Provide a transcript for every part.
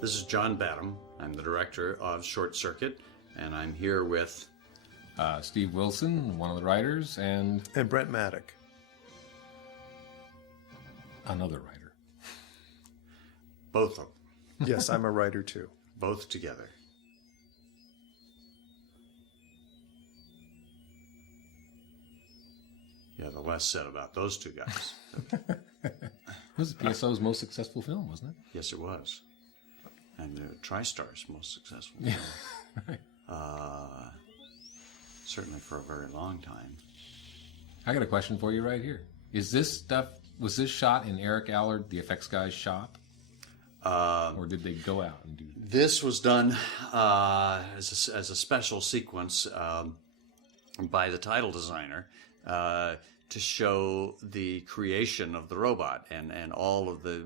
This is John Badham. I'm the director of Short Cercutt, and I'm here with Steve Wilson, one of the writers, and Brent Maddock, another writer. both of them, Yes, I'm a writer too. both together. Yeah, the less said about those two guys. It was PSO's most successful film, wasn't it? Yes, it was. And TriStar's most successful. Right. Certainly for a very long time. I got a question for you right here. Was this shot in Eric Allard, the effects guy's shop? Or did they go out and do that? This was done as a special sequence by the title designer to show the creation of the robot and all of the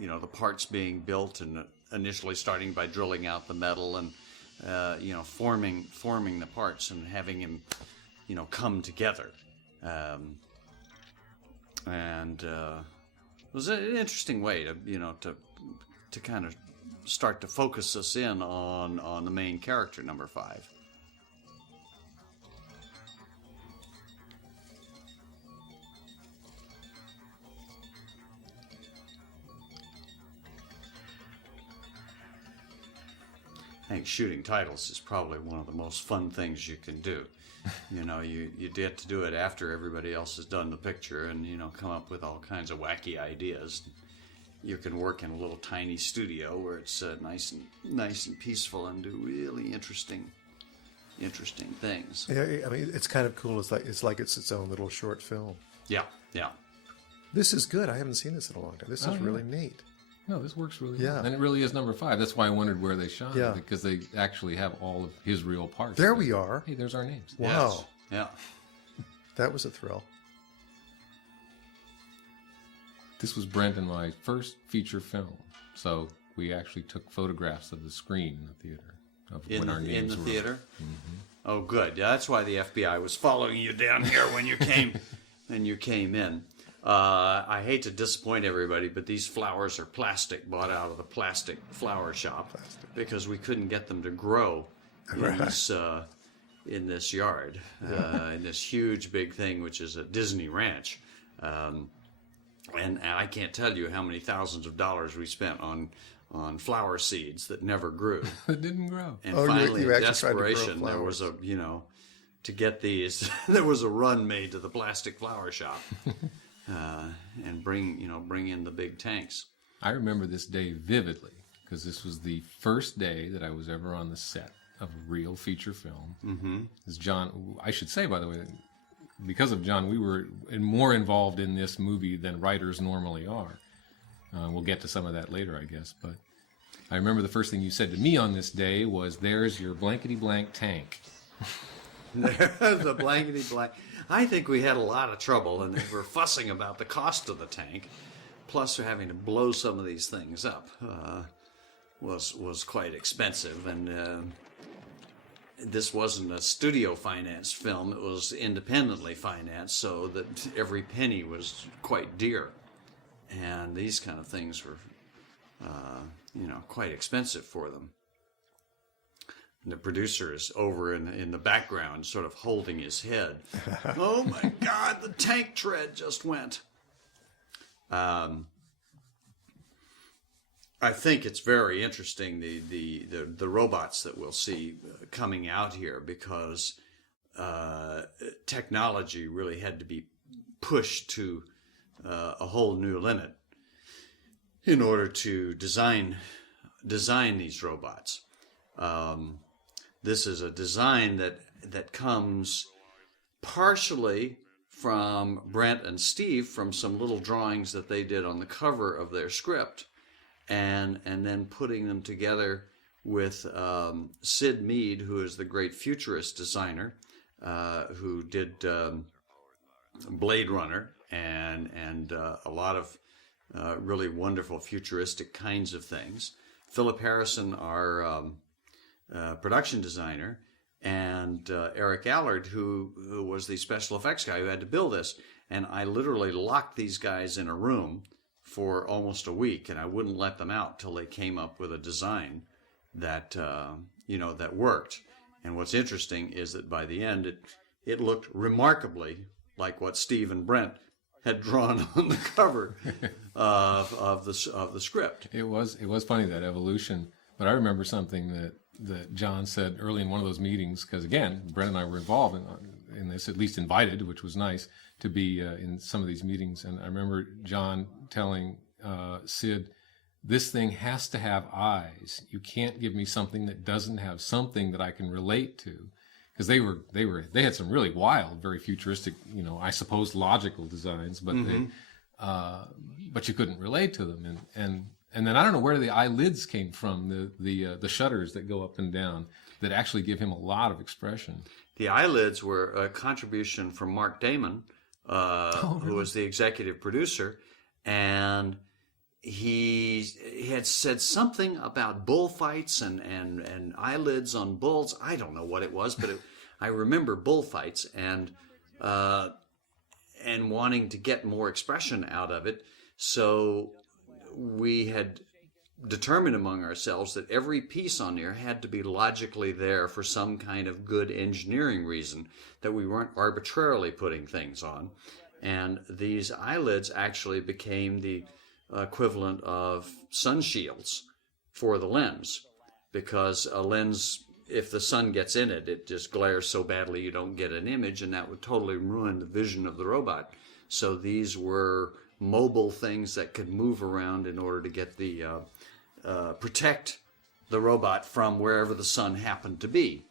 the parts being built, and initially starting by drilling out the metal and forming the parts and having him come together. And it was an interesting way to kind of start to focus us in on the main character, number 5. I think shooting titles is probably one of the most fun things you can do. You get to do it after everybody else has done the picture, and come up with all kinds of wacky ideas. You can work in a little tiny studio where it's nice and peaceful, and do really interesting things. Yeah, I mean, it's kind of cool. It's like it's its own little short film. Yeah. This is good. I haven't seen this in a long time. This is really neat. No, this works really Yeah. well. And it really is number 5. That's why I wondered where they shot Yeah. it, because they actually have all of his real parts. There we are. Hey, there's our names. Wow. Yes. Yeah. That was a thrill. This was Brent and my first feature film. So we actually took photographs of the screen in the theater. Of when our names in the were theater? Mm-hmm. Oh, good. Yeah, that's why the FBI was following you down here when you came in. I hate to disappoint everybody, but these flowers are plastic, bought out of the plastic flower shop, because we couldn't get them to grow in this yard, in this huge big thing, which is a Disney ranch. And I can't tell you how many thousands of dollars we spent on flower seeds that never grew. It didn't grow. And Oh, finally, you in actually tried to grow desperation, there was to get these, there was a run made to the plastic flower shop. And bring in the big tanks. I remember this day vividly, because this was the first day that I was ever on the set of a real feature film. Mm-hmm. As John, I should say, by the way, because of John, we were more involved in this movie than writers normally are. We'll get to some of that later, I guess. But I remember the first thing you said to me on this day was, "There's your blankety-blank tank." There's a blankety blank. I think we had a lot of trouble, and they were fussing about the cost of the tank. Plus, having to blow some of these things up was quite expensive. And this wasn't a studio financed film; it was independently financed, so that every penny was quite dear. And these kind of things were, quite expensive for them. And the producer is over in the background, sort of holding his head. Oh my God, the tank tread just went. I think it's very interesting, the robots that we'll see coming out here, because technology really had to be pushed to a whole new limit in order to design these robots. This is a design that comes partially from Brent and Steve, from some little drawings that they did on the cover of their script, and then putting them together with Sid Mead, who is the great futurist designer, who did Blade Runner and a lot of really wonderful futuristic kinds of things. Philip Harrison, our production designer, and Eric Allard, who was the special effects guy who had to build this. And I literally locked these guys in a room for almost a week, and I wouldn't let them out till they came up with a design that that worked. And what's interesting is that by the end, it looked remarkably like what Steve and Brent had drawn on the cover of the script. It was funny, that evolution. But I remember something that John said early in one of those meetings, because again, Brent and I were involved in this, at least invited, which was nice to be in some of these meetings. And I remember John telling Sid, "This thing has to have eyes. You can't give me something that doesn't have something that I can relate to." Because they had some really wild, very futuristic, I suppose logical designs, but but you couldn't relate to them. And then I don't know where the eyelids came from, the shutters that go up and down that actually give him a lot of expression. The eyelids were a contribution from Mark Damon, who was the executive producer, and he had said something about bullfights and eyelids on bulls. I don't know what it was, but I remember bullfights and wanting to get more expression out of it. So we had determined among ourselves that every piece on there had to be logically there for some kind of good engineering reason, that we weren't arbitrarily putting things on. And these eyelids actually became the equivalent of sun shields for the lens, because a lens, if the sun gets in it, it just glares so badly you don't get an image, and that would totally ruin the vision of the robot. So these were mobile things that could move around in order to get the protect the robot from wherever the sun happened to be.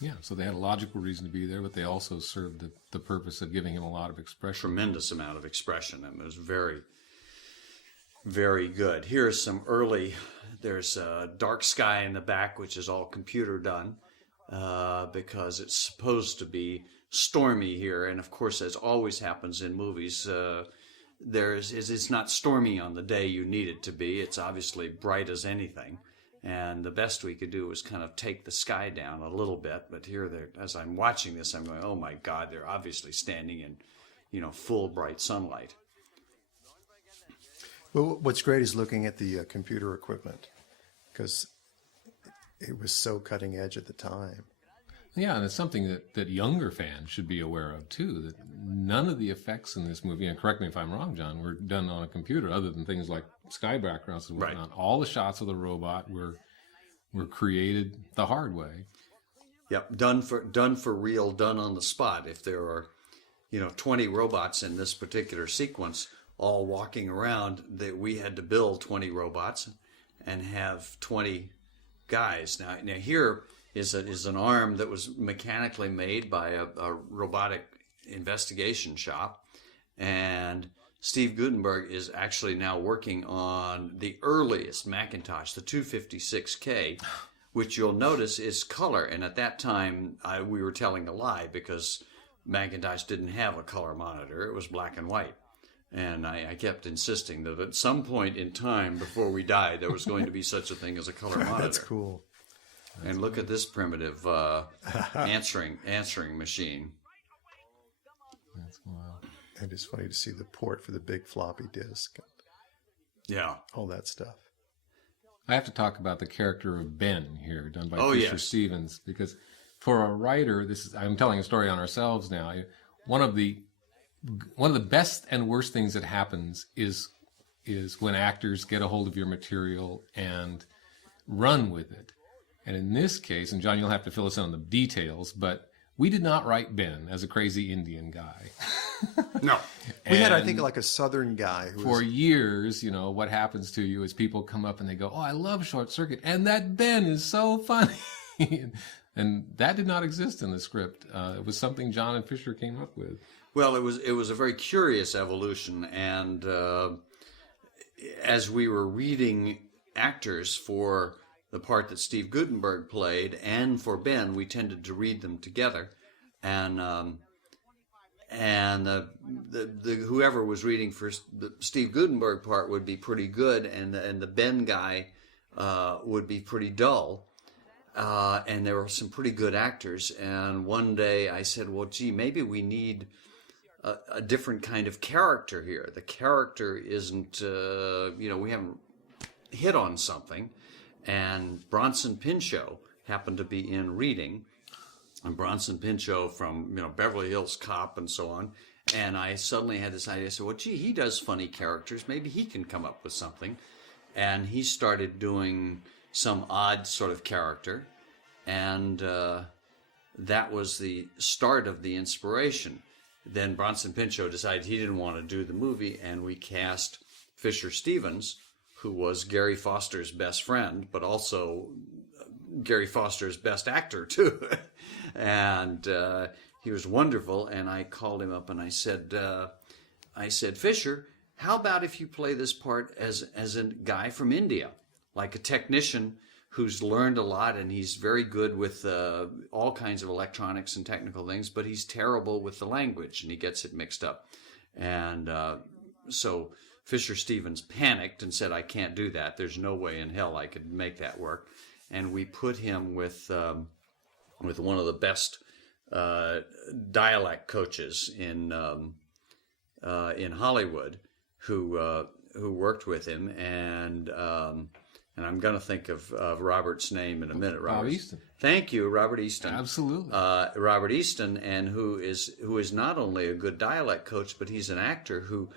Yeah, so they had a logical reason to be there, but they also served the purpose of giving him a lot of expression. Tremendous amount of expression, and it was very, very good. Here's some early, there's a dark sky in the back, which is all computer done, because it's supposed to be stormy here. And of course, as always happens in movies, it's not stormy on the day you need it to be. It's obviously bright as anything. And the best we could do was kind of take the sky down a little bit. But here, as I'm watching this, I'm going, oh my God, they're obviously standing in, full bright sunlight. Well, what's great is looking at the computer equipment, because it was so cutting edge at the time. Yeah, and it's something that younger fans should be aware of, too, that none of the effects in this movie, and correct me if I'm wrong, John, were done on a computer, other than things like sky backgrounds and whatnot. Right. All the shots of the robot were created the hard way. Yep, done for real, done on the spot. If there are, 20 robots in this particular sequence, all walking around, that we had to build 20 robots and have 20 guys. Now here is an arm that was mechanically made by a robotic investigation shop, and Steve Guttenberg is actually now working on the earliest Macintosh, the 256K, which you'll notice is color. And at that time, we were telling a lie, because Macintosh didn't have a color monitor; it was black and white. And I kept insisting that at some point in time before we died, there was going to be such a thing as a color monitor. That's cool. And look at this primitive answering machine. That's wild. And it's funny to see the port for the big floppy disk. Yeah. All that stuff. I have to talk about the character of Ben here, done by Fisher yes. Stevens, because for a writer, I'm telling a story on ourselves now. One of the best and worst things that happens is when actors get a hold of your material and run with it. And in this case, and John, you'll have to fill us in on the details, but we did not write Ben as a crazy Indian guy. No. We had, I think, like a Southern guy. For years, what happens to you is people come up and they go, oh, I love Short Circuit, and that Ben is so funny. And that did not exist in the script. It was something John and Fisher came up with. Well, it was a very curious evolution, and as we were reading actors for the part that Steve Guttenberg played and for Ben, we tended to read them together, and the whoever was reading for the Steve Guttenberg part would be pretty good, and the Ben guy would be pretty dull. And there were some pretty good actors. And one day I said, well, gee, maybe we need a different kind of character here. The character isn't, we haven't hit on something. And Bronson Pinchot happened to be in reading, and Bronson Pinchot from Beverly Hills Cop and so on. And I suddenly had this idea. I said, well, gee, he does funny characters. Maybe he can come up with something. And he started doing some odd sort of character. And that was the start of the inspiration. Then Bronson Pinchot decided he didn't want to do the movie, and we cast Fisher Stevens, who was Gary Foster's best friend, but also Gary Foster's best actor, too. And he was wonderful, and I called him up and I said, Fisher, how about if you play this part as a guy from India, like a technician who's learned a lot, and he's very good with all kinds of electronics and technical things, but he's terrible with the language, and he gets it mixed up. And so Fisher Stevens panicked and said, I can't do that. There's no way in hell I could make that work. And we put him with one of the best dialect coaches in Hollywood who worked with him. And I'm going to think of Robert's name in a minute. Bob Easton. Thank you, Robert Easton. Absolutely. Robert Easton, and who is not only a good dialect coach, but he's an actor who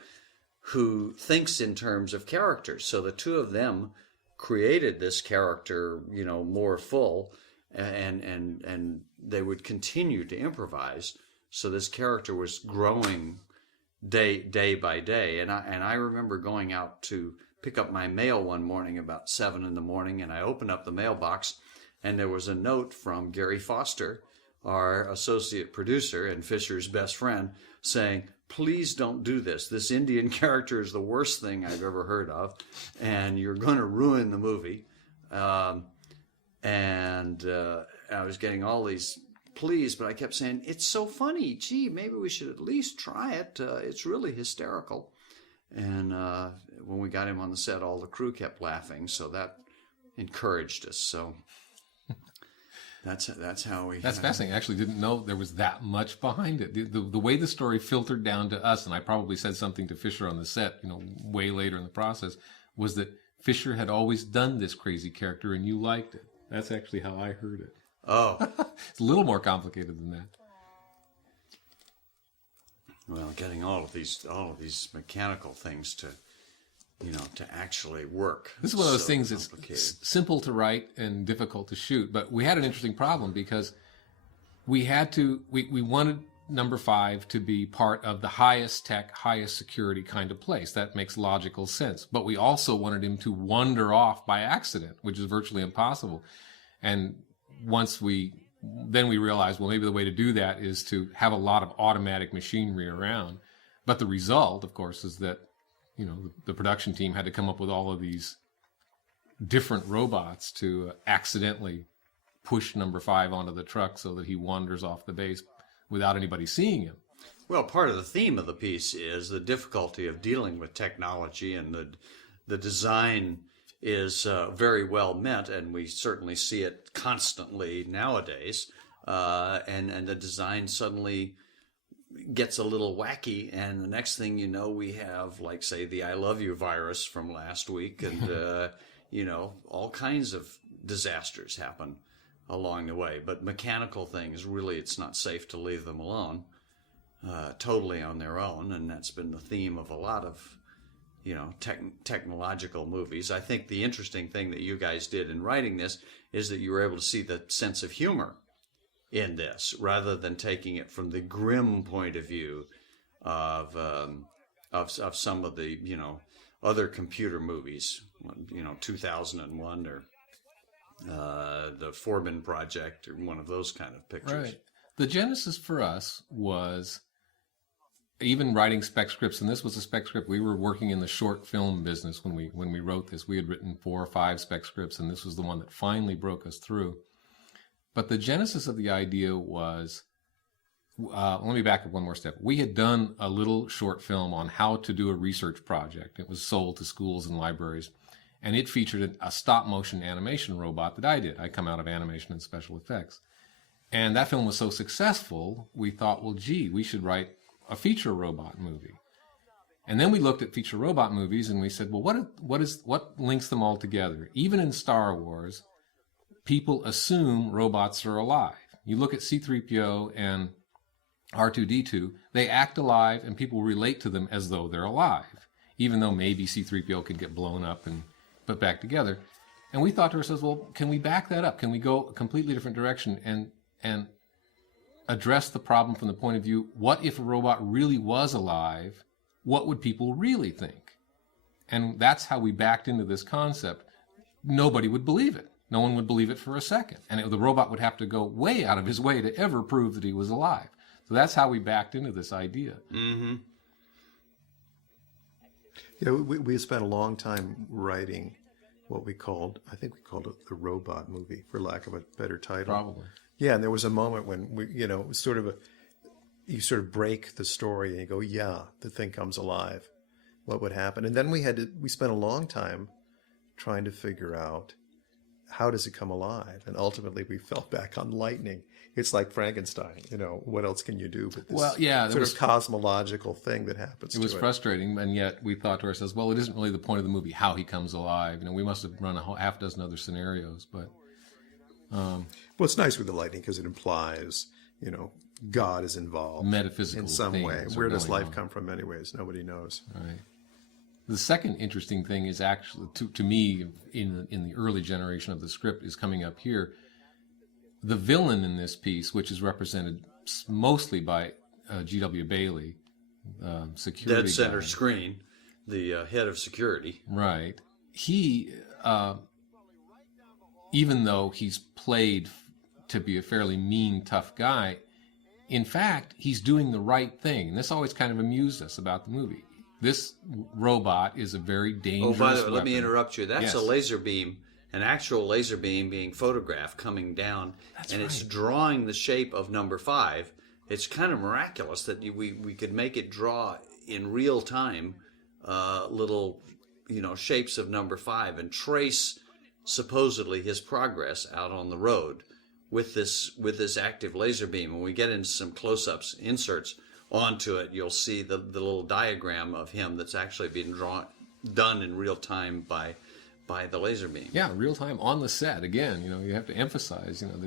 thinks in terms of characters. So the two of them created this character, more full, and they would continue to improvise. So this character was growing day by day. And I remember going out to pick up my mail one morning about 7 a.m, and I opened up the mailbox, and there was a note from Gary Foster, our associate producer and Fisher's best friend, saying, please don't do this. This Indian character is the worst thing I've ever heard of, and you're going to ruin the movie. And I was getting all these pleas, but I kept saying, it's so funny. Gee, maybe we should at least try it. It's really hysterical. And when we got him on the set, all the crew kept laughing, so that encouraged us. So that's how we... That's fascinating. I actually didn't know there was that much behind it. The way the story filtered down to us, and I probably said something to Fisher on the set, way later in the process, was that Fisher had always done this crazy character and you liked it. That's actually how I heard it. Oh. It's a little more complicated than that. Well, getting all of these mechanical things to actually work. This is one of those things that's simple to write and difficult to shoot. But we had an interesting problem because we wanted number 5 to be part of the highest tech, highest security kind of place. That makes logical sense. But we also wanted him to wander off by accident, which is virtually impossible. And once we realized, well, maybe the way to do that is to have a lot of automatic machinery around. But the result, of course, is that, the production team had to come up with all of these different robots to accidentally push number 5 onto the truck so that he wanders off the base without anybody seeing him. Well, part of the theme of the piece is the difficulty of dealing with technology, and the design is very well meant, and we certainly see it constantly nowadays. And the design suddenly gets a little wacky, and the next thing you know, we have, like, say, the I Love You virus from last week, and all kinds of disasters happen along the way. But mechanical things, really, it's not safe to leave them alone, totally on their own, and that's been the theme of a lot of technological movies. I think the interesting thing that you guys did in writing this is that you were able to see the sense of humor in this, rather than taking it from the grim point of view of some of the other computer movies, 2001 or the Foreman Project, or one of those kind of pictures. Right. The genesis for us was even writing spec scripts, and this was a spec script. We were working in the short film business when we wrote this. We had written 4 or 5 spec scripts, and this was the one that finally broke us through. But the genesis of the idea was, let me back up one more step. We had done a little short film on how to do a research project. It was sold to schools and libraries, and it featured a stop-motion animation robot that I did. I come out of animation and special effects. And that film was so successful, we thought, well, gee, we should write a feature robot movie. And then we looked at feature robot movies and we said, well, what links them all together? Even in Star Wars, people assume robots are alive. You look at C-3PO and R2-D2, they act alive and people relate to them as though they're alive, even though maybe C-3PO could get blown up and put back together. And we thought to ourselves, well, can we back that up? Can we go a completely different direction and address the problem from the point of view, what if a robot really was alive? What would people really think? And that's how we backed into this concept. Nobody would believe it. No one would believe it for a second. And the robot would have to go way out of his way to ever prove that he was alive. So that's how we backed into this idea. Mm-hmm. Yeah, we spent a long time writing what we called, I think we called it the robot movie, for lack of a better title. Probably. Yeah, and there was a moment when we, you know, sort of you sort of break the story and you go, yeah, the thing comes alive. What would happen? And then we spent a long time trying to figure out how does it come alive? And ultimately we fell back on lightning. It's like Frankenstein, you know, what else can you do but this sort of cosmological thing that happens? It was frustrating, and yet we thought to ourselves, well, it isn't really the point of the movie how he comes alive. You know, we must have run a whole half dozen other scenarios, but well, it's nice with the lightning because it implies, you know, God is involved metaphysical in some way. Where does life come from anyways? Nobody knows. Right. The second interesting thing is actually, to me, in the early generation of the script, is coming up here. The villain in this piece, which is represented mostly by G.W. Bailey, security Dead center guy. screen, the head of security. Right. He, even though he's played to be a fairly mean, tough guy, in fact, he's doing the right thing. And this always kind of amused us about the movie. This robot is a very dangerous Oh, by the way, weapon. let me interrupt you. That's Yes. a laser beam, an actual laser beam being photographed coming down, and it's drawing the shape of number 5. It's kind of miraculous that we could make it draw in real time little, you know, shapes of number 5 and trace supposedly his progress out on the road with this active laser beam. When we get into some close-ups, inserts onto it, you'll see the little diagram of him that's actually being done in real time by the laser beam. Yeah, real time on the set. Again, you know, you have to emphasize, you know,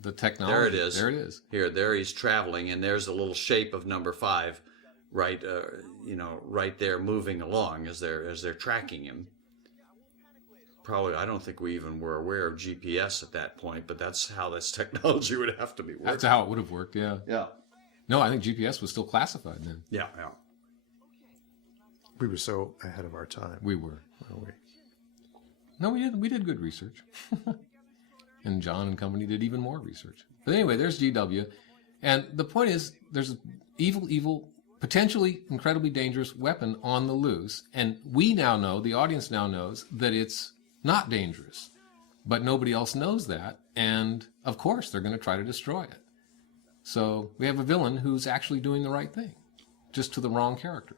the technology. There it is. There it is. There he's traveling, and there's a little shape of number 5, right? You know, right there, moving along as they're tracking him. Probably, I don't think we even were aware of GPS at that point, but that's how this technology would have to be working. That's how it would have worked. Yeah. Yeah. No, I think GPS was still classified then. Yeah. We were so ahead of our time. We were. Weren't we? No, we did good research. And John and company did even more research. But anyway, there's GW. And the point is, there's an evil, potentially incredibly dangerous weapon on the loose. And we now know, the audience now knows, that it's not dangerous. But nobody else knows that. And, of course, they're going to try to destroy it. So we have a villain who's actually doing the right thing, just to the wrong character.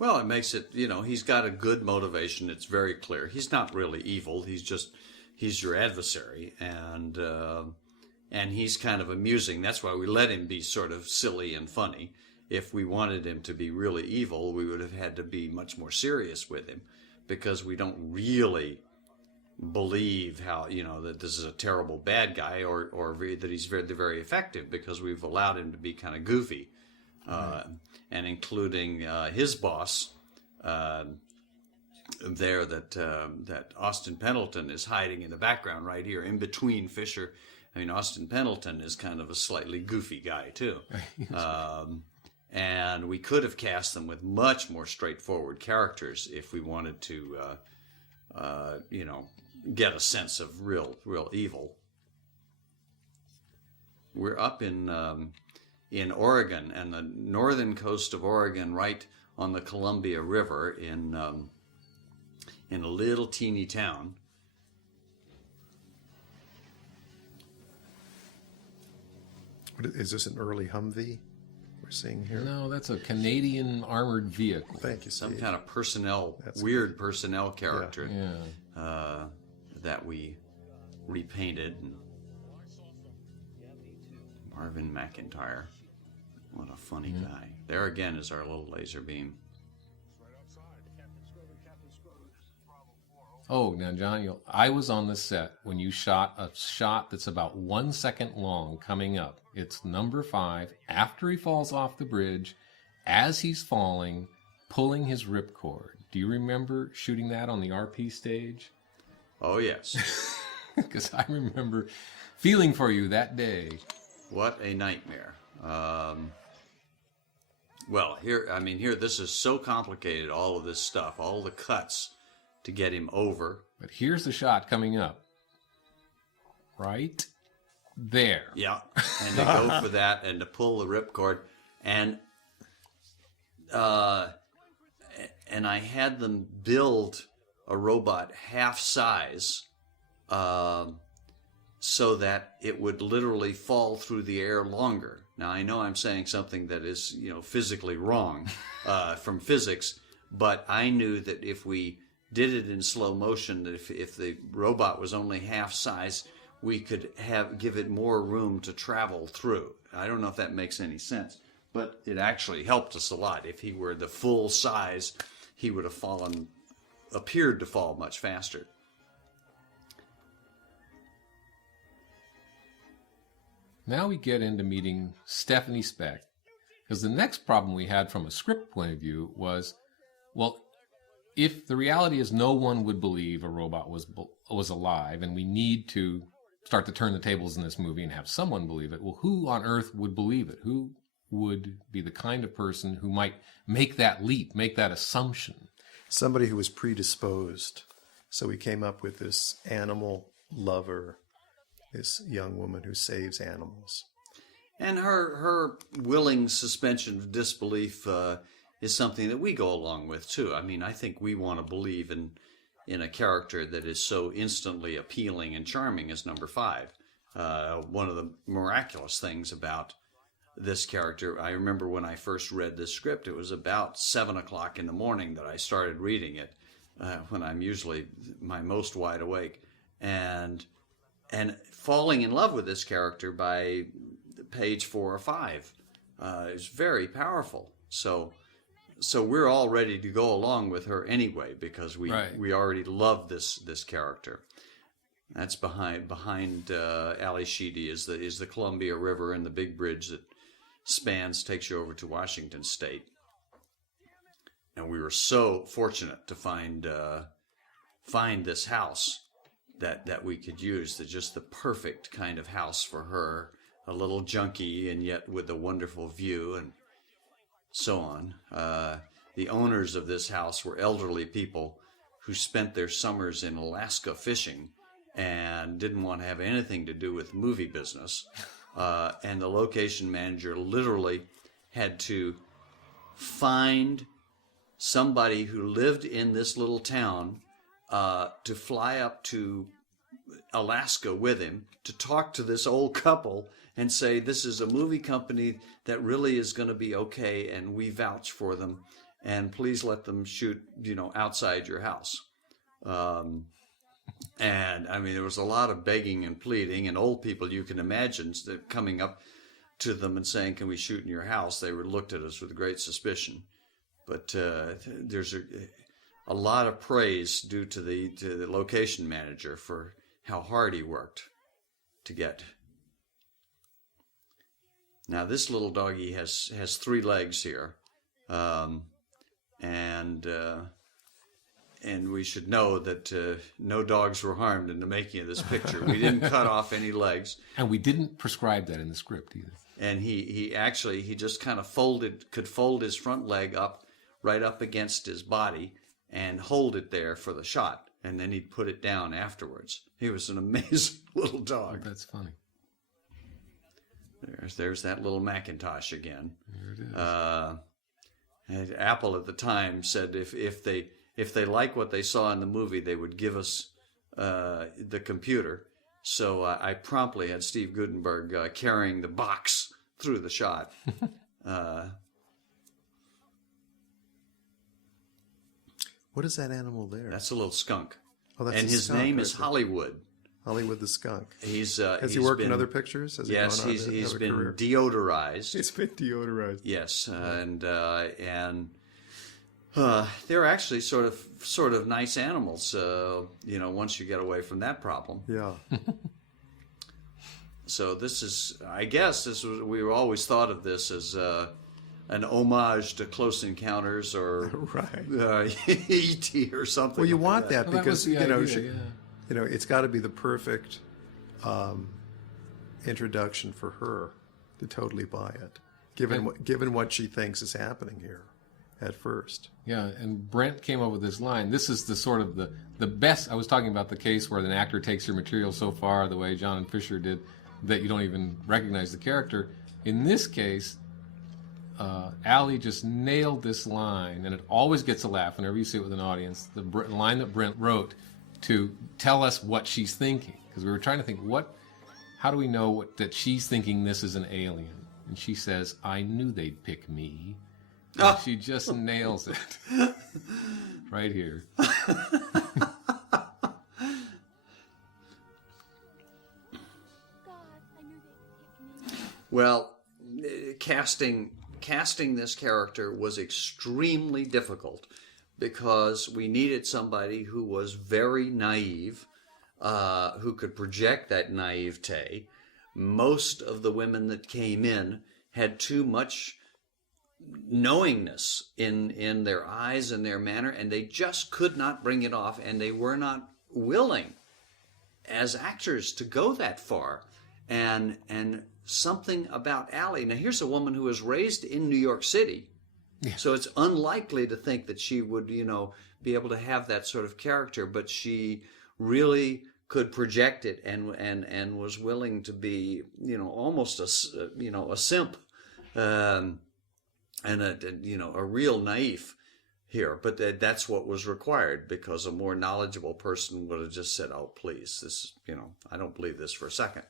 Well, it makes it, you know, he's got a good motivation. It's very clear. He's not really evil. He's your adversary, and he's kind of amusing. That's why we let him be sort of silly and funny. If we wanted him to be really evil, we would have had to be much more serious with him, because we don't really believe how, you know, that this is a terrible bad guy, or that he's very, very effective, because we've allowed him to be kind of goofy. And including his boss there, that Austin Pendleton is hiding in the background right here, in between Fisher. I mean, Austin Pendleton is kind of a slightly goofy guy too, and we could have cast them with much more straightforward characters if we wanted to, you know, get a sense of real evil. We're up in Oregon, and the northern coast of Oregon, right on the Columbia River, in a little teeny town. Is this an early Humvee we're seeing here? No, that's a Canadian armored vehicle. Thank you, Some Steve. kind of personnel, That's weird personnel character Yeah. that we repainted. And Marvin McIntyre. What a funny guy. There again is our little laser beam. Oh, now, John, I was on the set when you shot a shot that's about 1 second long coming up. It's number 5, after he falls off the bridge, as he's falling, pulling his ripcord. Do you remember shooting that on the RP stage? Oh, yes. Because I remember feeling for you that day. What a nightmare. Well, here, this is so complicated, all of this stuff, all the cuts to get him over. But here's the shot coming up. Right there. Yeah, and to go for that and to pull the ripcord. And I had them build a robot half size so that it would literally fall through the air longer. Now, I know I'm saying something that is, physically wrong from physics, but I knew that if we did it in slow motion, that if the robot was only half size, we could give it more room to travel through. I don't know if that makes any sense, but it actually helped us a lot. If he were the full size, he would have appeared to fall much faster. Now we get into meeting Stephanie Speck, because the next problem we had from a script point of view was, well, if the reality is no one would believe a robot was alive, and we need to start to turn the tables in this movie and have someone believe it, well, who on earth would believe it? Who would be the kind of person who might make that leap, make that assumption? Somebody who was predisposed. So we came up with this animal lover, this young woman who saves animals. And her willing suspension of disbelief is something that we go along with, too. I mean, I think we want to believe in a character that is so instantly appealing and charming as number 5. One of the miraculous things about this character, I remember when I first read this script, it was about 7 o'clock in the morning that I started reading it, when I'm usually my most wide awake. And falling in love with this character by page 4 or 5 is very powerful. So we're all ready to go along with her anyway, because we already love this character. That's behind Ali Sheedy is the Columbia River and the big bridge that takes you over to Washington State. And we were so fortunate to find this house that we could use, just the perfect kind of house for her, a little junky and yet with a wonderful view and so on. The owners of this house were elderly people who spent their summers in Alaska fishing and didn't want to have anything to do with movie business. And the location manager literally had to find somebody who lived in this little town to fly up to Alaska with him to talk to this old couple and say, this is a movie company that really is going to be okay, and we vouch for them, and please let them shoot, outside your house. And I mean, there was a lot of begging and pleading, and old people, you can imagine, coming up to them and saying, can we shoot in your house? They were looked at us with great suspicion. But there's a lot of praise due to the location manager for how hard he worked to get. Now, this little doggy has 3 legs here, and we should know that no dogs were harmed in the making of this picture. We didn't cut off any legs, and we didn't prescribe that in the script either. And he just kind of could fold his front leg right up against his body and hold it there for the shot, and then he'd put it down afterwards. He was an amazing little dog. Oh, that's funny. There's that little Macintosh again. There it is. And Apple at the time said if they like what they saw in the movie, they would give us the computer. So I promptly had Steve Gutenberg carrying the box through the shot. What is that animal there? That's a little skunk. Oh, that's and a his skunk, name right is there. Hollywood. Hollywood the Skunk. Has he worked in other pictures? Has yes, he gone on he's to have a been career? deodorized. He's been deodorized. Yes, and they're actually sort of nice animals. Once you get away from that problem. Yeah. So we always thought of this as an homage to Close Encounters or Right. E.T. or something. Well, you like want that Well, that because was the idea, it's got to be the perfect introduction for her to totally buy it, given what she thinks is happening here at first. Yeah, and Brent came up with this line. This is the sort of the best. I was talking about the case where an actor takes your material so far, the way John and Fisher did, that you don't even recognize the character. In this case, Allie just nailed this line, and it always gets a laugh whenever you see it with an audience. The line that Brent wrote to tell us what she's thinking, because we were trying to think, how do we know that she's thinking this is an alien? And she says, "I knew they'd pick me." And she just nails it right here. Well, casting this character was extremely difficult because we needed somebody who was very naive, who could project that naivete. Most of the women that came in had too much knowingness in their eyes and their manner, and they just could not bring it off, and they were not willing as actors to go that far. And something about Allie. Now, here's a woman who was raised in New York City, so it's unlikely to think that she would, be able to have that sort of character. But she really could project it, and was willing to be, almost a simp, and a real naif here. But that's what was required, because a more knowledgeable person would have just said, "Oh, please, this, I don't believe this for a second."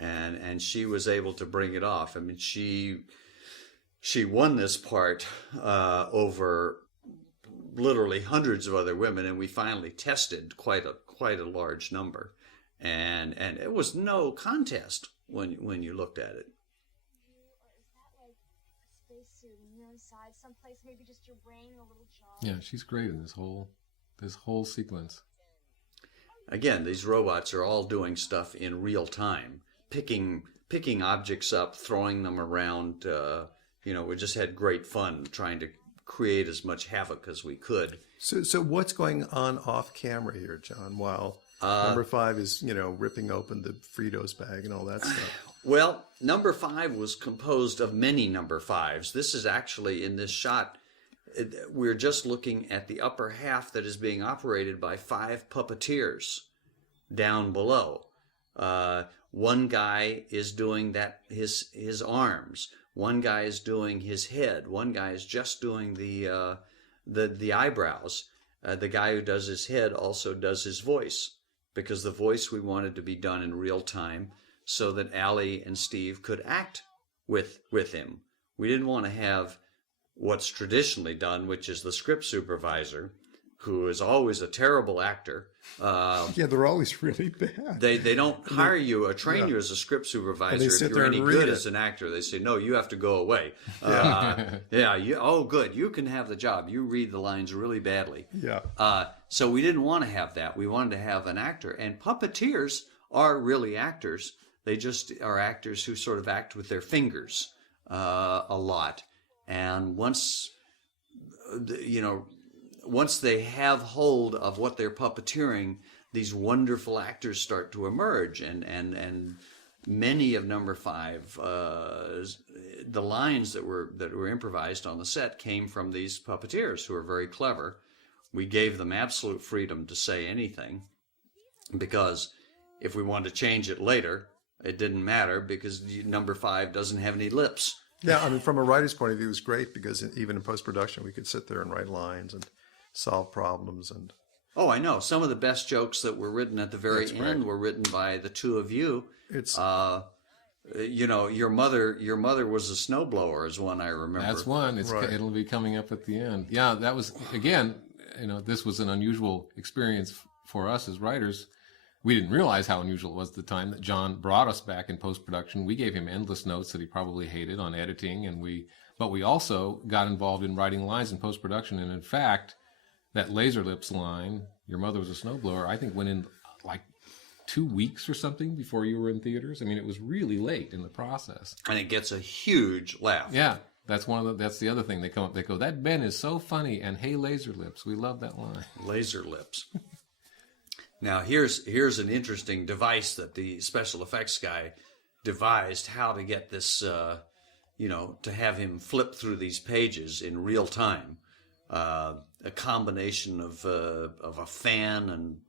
And she was able to bring it off. I mean, she won this part over literally hundreds of other women, and we finally tested quite a large number, and it was no contest when you looked at it. Or is that like a spacesuit and you're inside someplace, maybe just your brain and a little jar? Yeah, she's great in this whole sequence. Again, these robots are all doing stuff in real time. Picking objects up, throwing them around. We just had great fun trying to create as much havoc as we could. So what's going on off camera here, John? While number 5 is ripping open the Fritos bag and all that stuff. Well, number 5 was composed of many number 5s. This is actually, in this shot, we're just looking at the upper half that is being operated by 5 puppeteers down below. One guy is doing his arms. One guy is doing his head. One guy is just doing the eyebrows. The guy who does his head also does his voice, because the voice we wanted to be done in real time so that Allie and Steve could act with him. We didn't want to have what's traditionally done, which is the script supervisor, who is always a terrible actor. They're always really bad. They don't hire you or train you as a script supervisor if you're any good as an actor. They say, "No, you have to go away." Good, you can have the job. You read the lines really badly. Yeah. So we didn't want to have that. We wanted to have an actor. And puppeteers are really actors. They just are actors who sort of act with their fingers a lot. And once they have hold of what they're puppeteering, these wonderful actors start to emerge, and many of number 5, the lines that were improvised on the set came from these puppeteers who are very clever. We gave them absolute freedom to say anything, because if we wanted to change it later, it didn't matter, because number 5 doesn't have any lips. Yeah, I mean, from a writer's point of view, it was great, because even in post-production, we could sit there and write lines and solve problems. And oh, I know. Some of the best jokes that were written at the very end were written by the two of you. It's your mother was a snowblower is one I remember. That's one. It'll be coming up at the end. Yeah, that was, again, this was an unusual experience for us as writers. we didn't realize how unusual it was at the time that John brought us back in post-production. We gave him endless notes that he probably hated on editing, but we also got involved in writing lines in post-production. And in fact, that Laser Lips line, "Your mother was a snowblower," I think went in like 2 weeks or something before you were in theaters. I mean, it was really late in the process. And it gets a huge laugh. Yeah, that's the other thing. They come up, they go, "That Ben is so funny," and "Hey, Laser Lips," we love that line. Laser Lips. Now, here's an interesting device that the special effects guy devised, how to get this, to have him flip through these pages in real time. A combination of a fan and,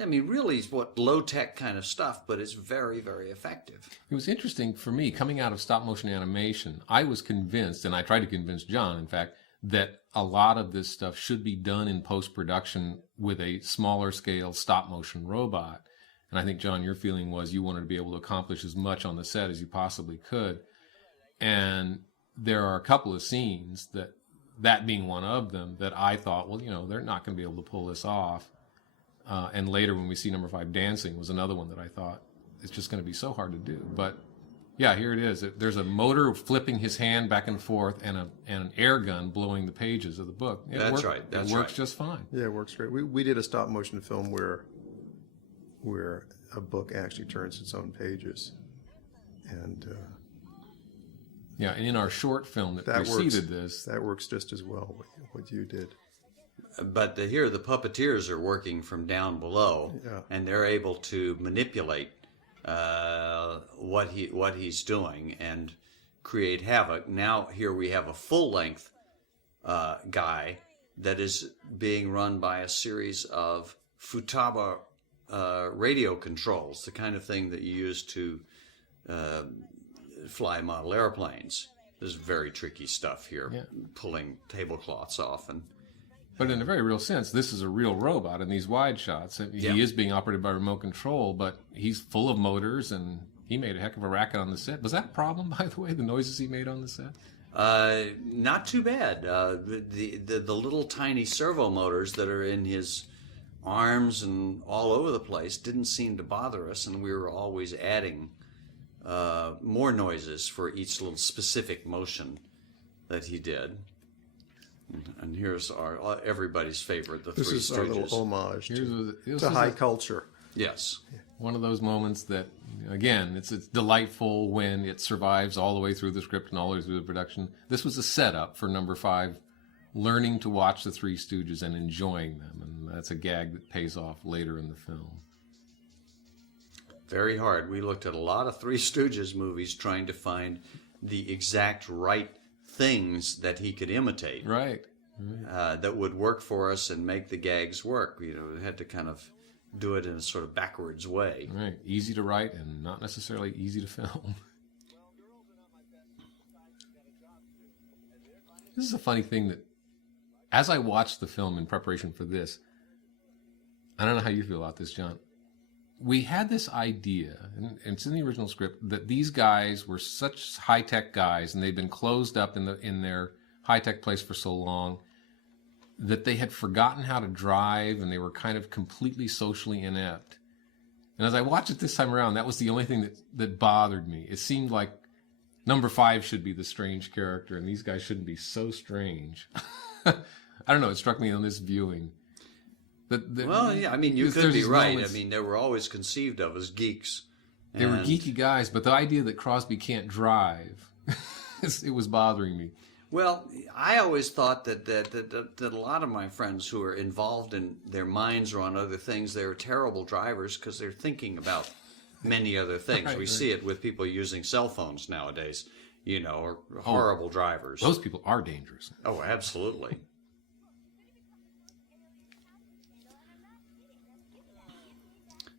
really what low-tech kind of stuff, but it's very, very effective. It was interesting for me, coming out of stop-motion animation, I was convinced, and I tried to convince John, in fact, that a lot of this stuff should be done in post-production with a smaller scale stop-motion robot. And I think, John, your feeling was you wanted to be able to accomplish as much on the set as you possibly could. And there are a couple of scenes, that being one of them, that I thought, well, they're not going to be able to pull this off. And later when we see number 5 dancing was another one that I thought it's just going to be so hard to do. But yeah, here it is. There's a motor flipping his hand back and forth and an air gun blowing the pages of the book. That's right. It works just fine. Yeah, it works great. We did a stop motion film where a book actually turns its own pages. And yeah, and in our short film that preceded this, that works just as well what you did. But here the puppeteers are working from down below, and they're able to manipulate what he's doing and create havoc. Now here we have a full-length guy that is being run by a series of Futaba radio controls, the kind of thing that you use to fly model airplanes. This is very tricky stuff here, pulling tablecloths off. But in a very real sense, this is a real robot in these wide shots. He is being operated by remote control, but he's full of motors, and he made a heck of a racket on the set. Was that a problem, by the way, the noises he made on the set? Not too bad. The little tiny servo motors that are in his arms and all over the place didn't seem to bother us, and we were always adding more noises for each little specific motion that he did. And here's everybody's favorite, the This Three is Stooges. our little homage This to is high culture. Yes. One of those moments that, again, it's delightful when it survives all the way through the script and all the way through the production. This was a setup for number 5, learning to watch the Three Stooges and enjoying them. And that's a gag that pays off later in the film. Very hard. We looked at a lot of Three Stooges movies trying to find the exact right things that he could imitate. Right. That would work for us and make the gags work. We had to kind of do it in a sort of backwards way. Right. Easy to write and not necessarily easy to film. This is a funny thing that, as I watched the film in preparation for this, I don't know how you feel about this, John. We had this idea, and it's in the original script, that these guys were such high-tech guys, and they'd been closed up in their high-tech place for so long, that they had forgotten how to drive, and they were kind of completely socially inept. And as I watched it this time around, that was the only thing that bothered me. It seemed like number 5 should be the strange character, and these guys shouldn't be so strange. I don't know, it struck me on this viewing. Well, yeah, I mean, you could be right. Moments, I mean, they were always conceived of as geeks. They were geeky guys, but the idea that Crosby can't drive, it was bothering me. Well, I always thought that a lot of my friends who are involved in their minds or on other things, they're terrible drivers because they're thinking about many other things. We see it with people using cell phones nowadays, or horrible drivers. Those people are dangerous. Oh, absolutely.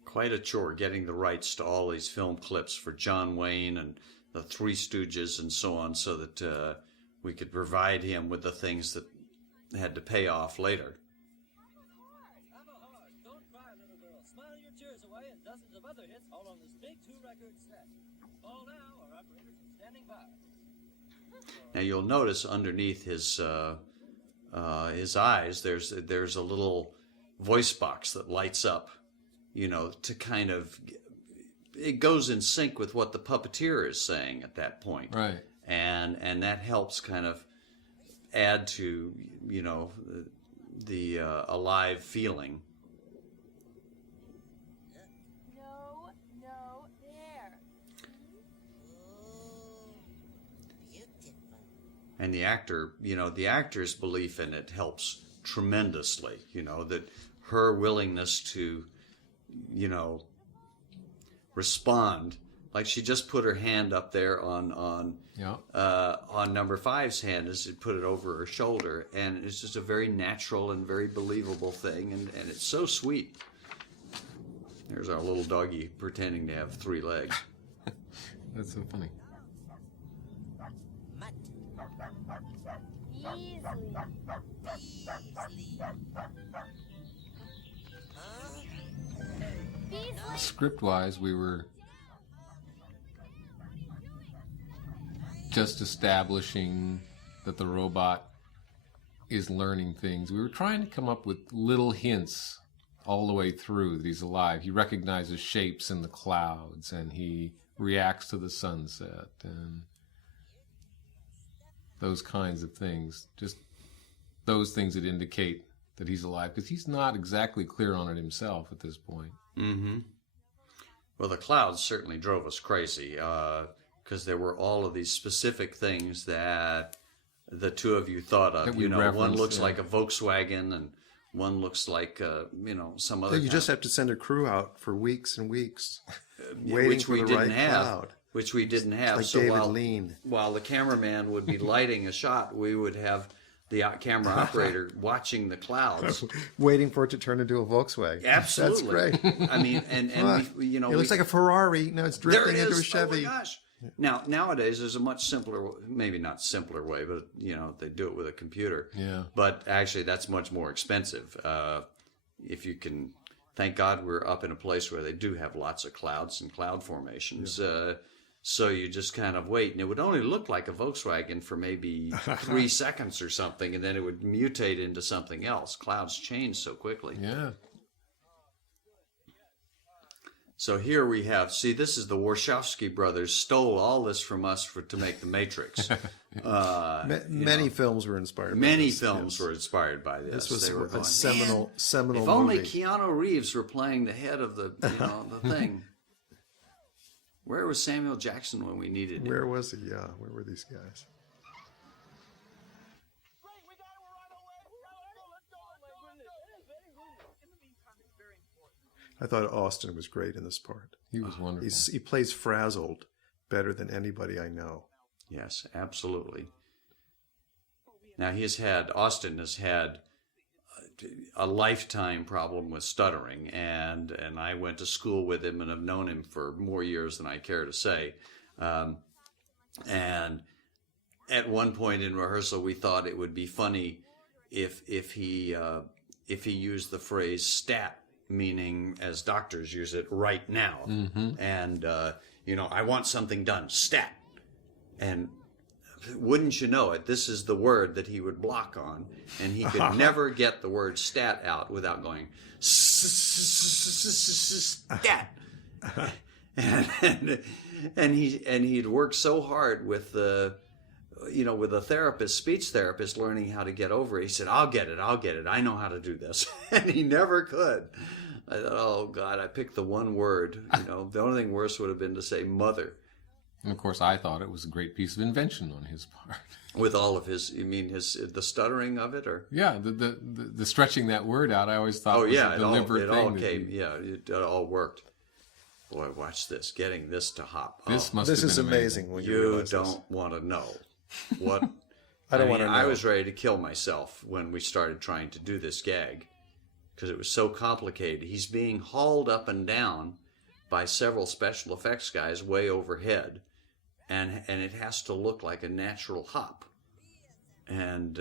Quite a chore getting the rights to all these film clips for John Wayne and the Three Stooges and so on, so that we could provide him with the things that had to pay off later. Have a heart. Don't cry, little girl. Smile your tears away and dozens of other hits all on this big 2-record set. Call now, our operators are standing by. Now you'll notice underneath his eyes, there's a little voice box that lights up. to kind of, it goes in sync with what the puppeteer is saying at that point. Right. And that helps kind of add to, the alive feeling. No, there. And the actor, the actor's belief in it helps tremendously, that her willingness to, respond. Like she just put her hand up there on number 5's hand as she put it over her shoulder, and it's just a very natural and very believable thing, and it's so sweet. There's our little doggy pretending to have 3 legs. That's so funny. Script-wise, we were just establishing that the robot is learning things. We were trying to come up with little hints all the way through that he's alive. He recognizes shapes in the clouds, and he reacts to the sunset, and those kinds of things. Just those things that indicate that he's alive, because he's not exactly clear on it himself at this point. Mm-hmm. Well, the clouds certainly drove us crazy, because there were all of these specific things that the two of you thought of. One looks like a Volkswagen, and one looks like some other. You just have to send a crew out for weeks and weeks, waiting for the right cloud. Which we didn't have. Like so David Lean. While the cameraman would be lighting a shot, we would have the camera operator watching the clouds, waiting for it to turn into a Volkswagen. Absolutely, that's great. I mean, and it looks like a Ferrari. No, it's drifting into a Chevy. Oh my gosh! Now nowadays there's a much simpler, maybe not simpler way, but they do it with a computer. Yeah. But actually, that's much more expensive. If you can, thank God we're up in a place where they do have lots of clouds and cloud formations. Yeah. So you just kind of wait, and it would only look like a Volkswagen for maybe 3 seconds or something, and then it would mutate into something else. Clouds change so quickly. Yeah. So here we have, this is the Wachowski brothers stole all this from us to make The Matrix. Many films were inspired by Many this. films were inspired by this. This was they were a going, seminal if only movie. Keanu Reeves were playing the head of the the thing. Where was Samuel Jackson when we needed him? Where was he? Yeah, where were these guys? I thought Austin was great in this part. He was wonderful. He plays frazzled better than anybody I know. Yes, absolutely. Now Austin has had a lifetime problem with stuttering, and I went to school with him and have known him for more years than I care to say. And at one point in rehearsal, we thought it would be funny if he used the phrase "stat," meaning as doctors use it, right now. Mm-hmm. And I want something done, stat. And wouldn't you know it, this is the word that he would block on, and he could never get the word stat out without going stat. And he'd worked so hard with the speech therapist, learning how to get over it. He said, I'll get it. I know how to do this. And he never could. I thought, oh God, I picked the one word. The only thing worse would have been to say mother. And of course, I thought it was a great piece of invention on his part. With all of his, you mean the stuttering of it, or? Yeah, the stretching that word out. I always thought was a deliberate thing. It all worked. Boy, watch this, getting this to hop. This is amazing. When you don't want to know what. I don't want to know. I was ready to kill myself when we started trying to do this gag because it was so complicated. He's being hauled up and down by several special effects guys way overhead, and it has to look like a natural hop. And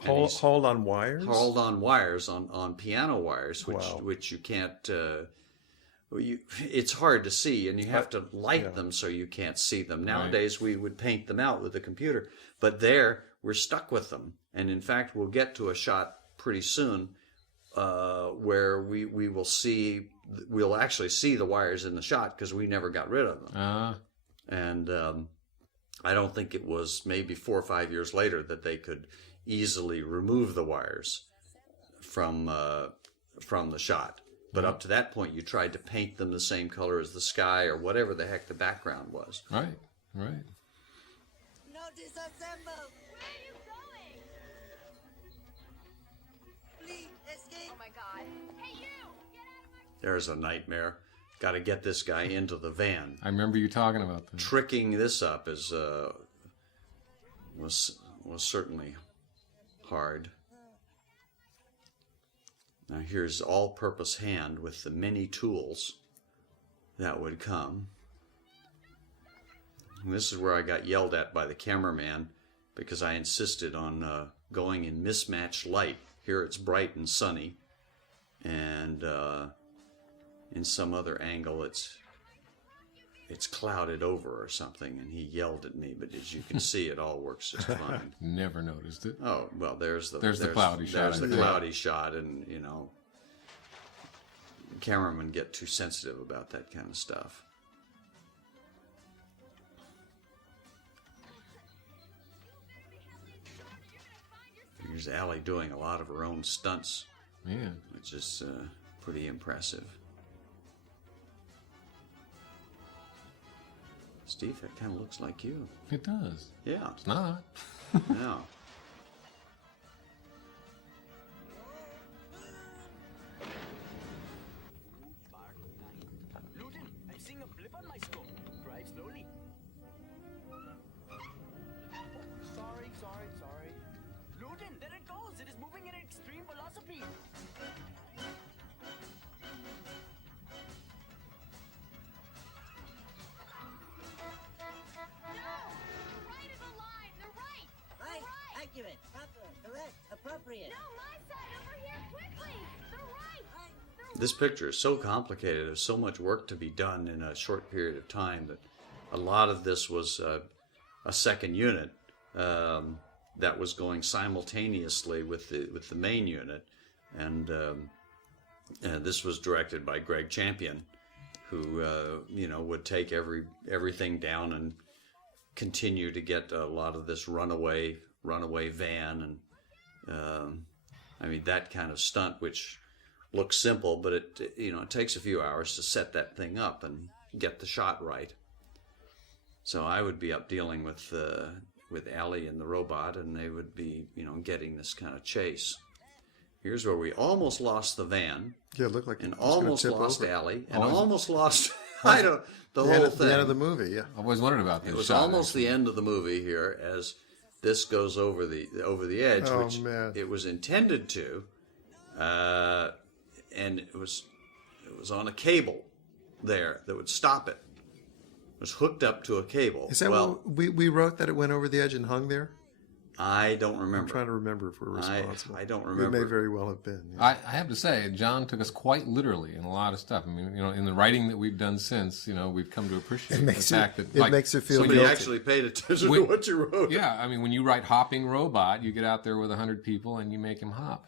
hauled on wires? Hauled on wires, on piano wires, which you can't. It's hard to see, and you have to light them so you can't see them. Nowadays, we would paint them out with the computer, but we're stuck with them. And in fact, we'll get to a shot pretty soon where we will see we'll actually see the wires in the shot because we never got rid of them. And I don't think it was maybe 4 or 5 years later that they could easily remove the wires from the shot. But up to that point, you tried to paint them the same color as the sky or whatever the heck the background was. Right. No disassemble! Where are you going? Please, escape! Oh my god. Hey, you! Get out of my... There's a nightmare. Got to get this guy into the van. I remember you talking about that. Tricking this up is was certainly hard. Now here's all-purpose hand with the many tools that would come. And this is where I got yelled at by the cameraman because I insisted on going in mismatched light. Here it's bright and sunny, and in some other angle it's clouded over or something, and he yelled at me. But as you can see, it all works just fine. Never noticed it. Oh, well, there's the cloudy shot. There's the cloudy shot, and cameramen get too sensitive about that kind of stuff. Here's Allie doing a lot of her own stunts, Man. which is pretty impressive. Steve, that kind of looks like you. It does. Yeah. It's not. Yeah. Luton, I'm seeing a blip on my scope. Drive slowly. Sorry. Luton, there it goes. It is moving at extreme velocity. Right is a line. The right. Right, accurate, proper, correct, appropriate. No, my side over here. Quickly. The right. This picture is so complicated. There's so much work to be done in a short period of time that a lot of this was a second unit that was going simultaneously with the main unit, and this was directed by Greg Champion, who would take everything down and continue to get a lot of this runaway van, and that kind of stunt, which looks simple, but it takes a few hours to set that thing up and get the shot right. So I would be up dealing with Allie and the robot, and they would be getting this kind of chase. Here's where we almost lost the van. Yeah, it looked like and it was almost gonna tip lost over. Allie, and almost lost the whole end, thing. The end of the movie, yeah. I've always wondered about this. It was shot, almost actually. the end of the movie here as this goes over the edge, Oh, which man. it was intended to, and it was on a cable there that would stop it. It was hooked up to a cable. Is that what we wrote, that it went over the edge and hung there? I don't I'm remember. trying to remember if we're responsible. I don't We remember. may very well have been. Yeah. I have to say, John took us quite literally in a lot of stuff. I mean, in the writing that we've done since, we've come to appreciate the fact that it makes you feel Somebody guilty. actually paid attention to When- what you wrote. Yeah, I mean, when you write hopping robot, you get out there with 100 people and you make him hop.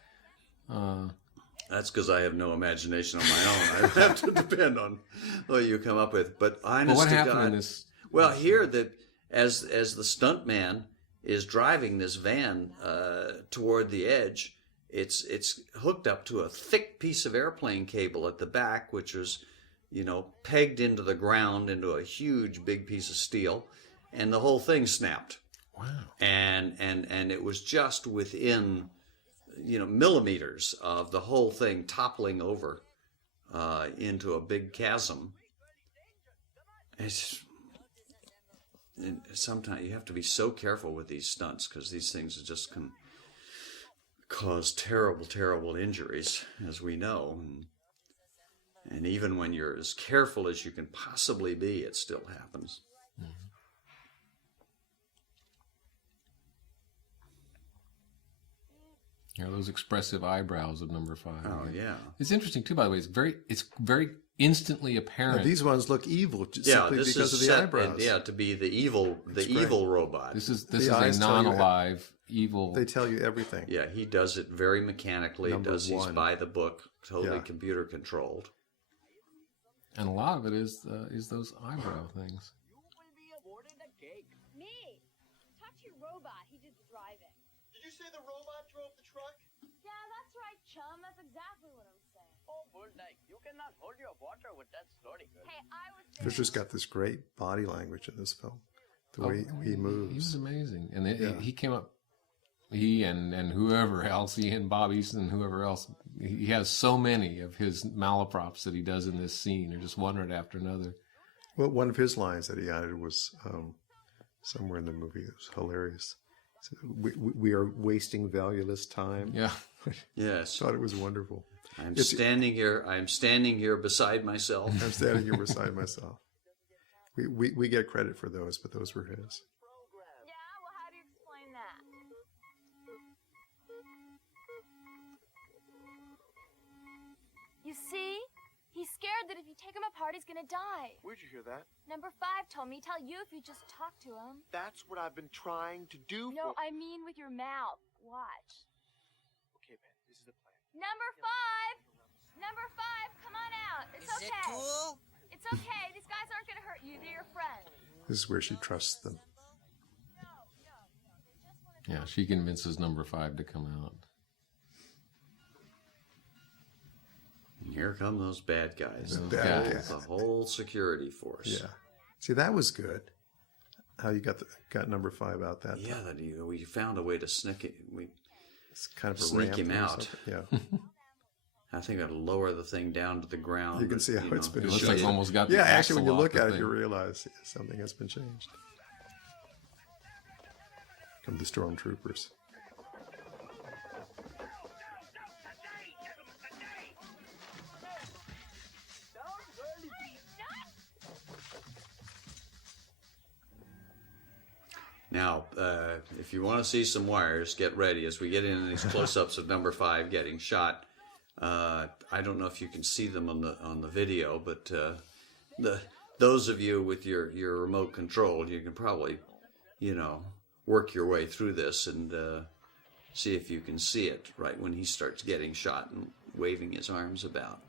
That's because I have no imagination of my own. I have to depend on what you come up with. But honest But what to happened God, in this? well, here as the stunt man is driving this van toward the edge, it's hooked up to a thick piece of airplane cable at the back, which was, pegged into the ground into a huge big piece of steel, and the whole thing snapped. Wow. And it was just within, millimeters of the whole thing toppling over into a big chasm. Sometimes you have to be so careful with these stunts because these things just can cause terrible, terrible injuries, as we know. And even when you're as careful as you can possibly be, it still happens. Those expressive eyebrows of number 5. Oh, yeah. It's interesting too, by the way. It's very instantly apparent. Now, these ones look evil just Yeah, simply this because is of the set, eyebrows. to be the evil great. robot. This is The a eyes tell you non-alive evil. They tell you everything. Yeah, he does it very mechanically. Number He's one. by the book, totally Yeah. computer controlled. And a lot of it is those eyebrow things. You will be awarded a cake. Me. Talk to your robot. He did the driving. Did you say the robot drove the truck? Yeah, that's right, chum. That's exactly what I'm saying. Oh, Bulldyke, you cannot hold your water with that slurry. Hey, I was. Fisher's got this great body language in this film. The way he moves. He was amazing. And Yeah. he came up, he and whoever else, he and Bob Easton and whoever else, he has so many of his malaprops that he does in this scene. They're just one right after another. Well, one of his lines that he added was somewhere in the movie. It was hilarious. So we are wasting valueless time. Yeah. Yes. I thought it was wonderful. I'm standing here beside myself. I'm standing here beside myself. We get credit for those, but those were his. Yeah, well, how do you explain that? You see? He's scared that if you take him apart, he's gonna die. Where'd you hear that? Number 5 told me, tell you if you just talk to him. That's what I've been trying to do. No, I mean with your mouth. Watch. Okay, man, this is the plan. Number 5! Number 5, come on out. It's Is okay. it cool? It's okay. These guys aren't gonna hurt you. They're your friends. This is where she trusts them. No. They just wanna Yeah, she convinces number 5 to come out. And here come those bad guys. The bad guys. The whole security force. Yeah. See, that was good. How you got number 5 out that Yeah, time. that we found a way to sneak it. It's kind of a Sneak ramp him or out. something. Yeah. I think I'd lower the thing down to the ground. You can see how it's been It looks like changed. it's almost got the Yeah, actually, when you axle off look the at it, thing. you realize something has been changed. Come the stormtroopers. Now, if you want to see some wires, get ready as we get into these close-ups of number 5 getting shot. I don't know if you can see them on the video, but those of you with your remote control, you can probably, work your way through this and see if you can see it right when he starts getting shot and waving his arms about.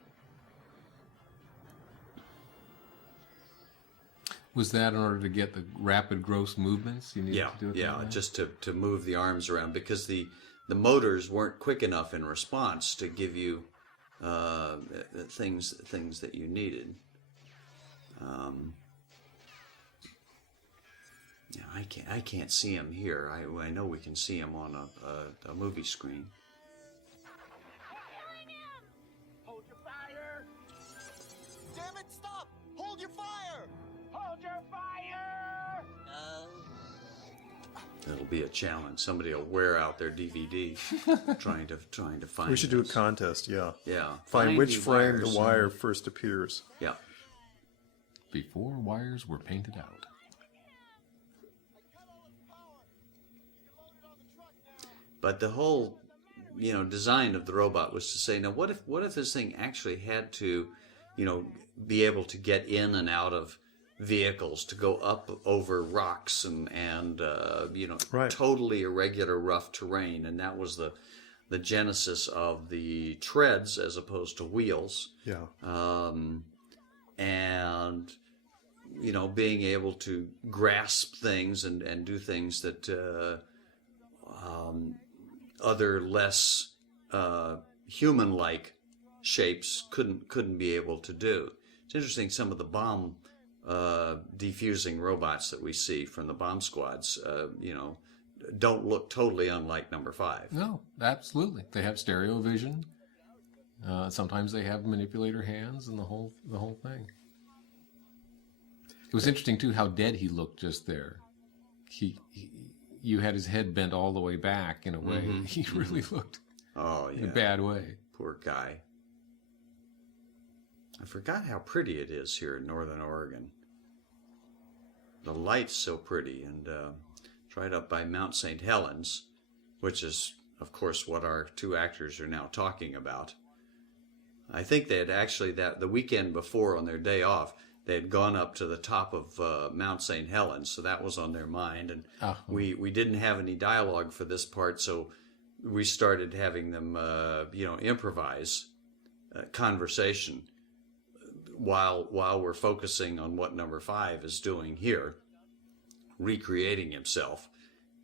Was that in order to get the rapid gross movements? You needed Yeah, to do it that way? just to move the arms around because the motors weren't quick enough in response to give you things that you needed. I can't see him here. I know we can see him on a movie screen. Hold your fire! Damn it, stop! Hold your fire! Hold your fire! No. It'll be a challenge. Somebody will wear out their DVD trying to find. We should do a this. contest, yeah. Yeah. Find which frame wires. the wire first appears. Yeah. Before wires were painted out. But the whole, design of the robot was to say, now what if this thing actually had to, be able to get in and out of vehicles, to go up over rocks and Right. totally irregular rough terrain, and that was the genesis of the treads as opposed to wheels. Yeah. And being able to grasp things and do things that other less human-like shapes couldn't be able to do. It's interesting, some of the bomb defusing robots that we see from the bomb squads, don't look totally unlike number 5. No, absolutely. They have stereo vision. Sometimes they have manipulator hands and the whole thing. It was interesting too how dead he looked just there. You had his head bent all the way back in a way. Mm-hmm. He really looked Oh, yeah. in a bad way. Poor guy. I forgot how pretty it is here in Northern Oregon. The light's so pretty, and it's right up by Mount St. Helens, which is, of course, what our 2 actors are now talking about. I think they had actually, the weekend before on their day off, they had gone up to the top of Mount St. Helens, so that was on their mind. And we didn't have any dialogue for this part, so we started having them, improvise conversation while we're focusing on what number 5 is doing here, recreating himself,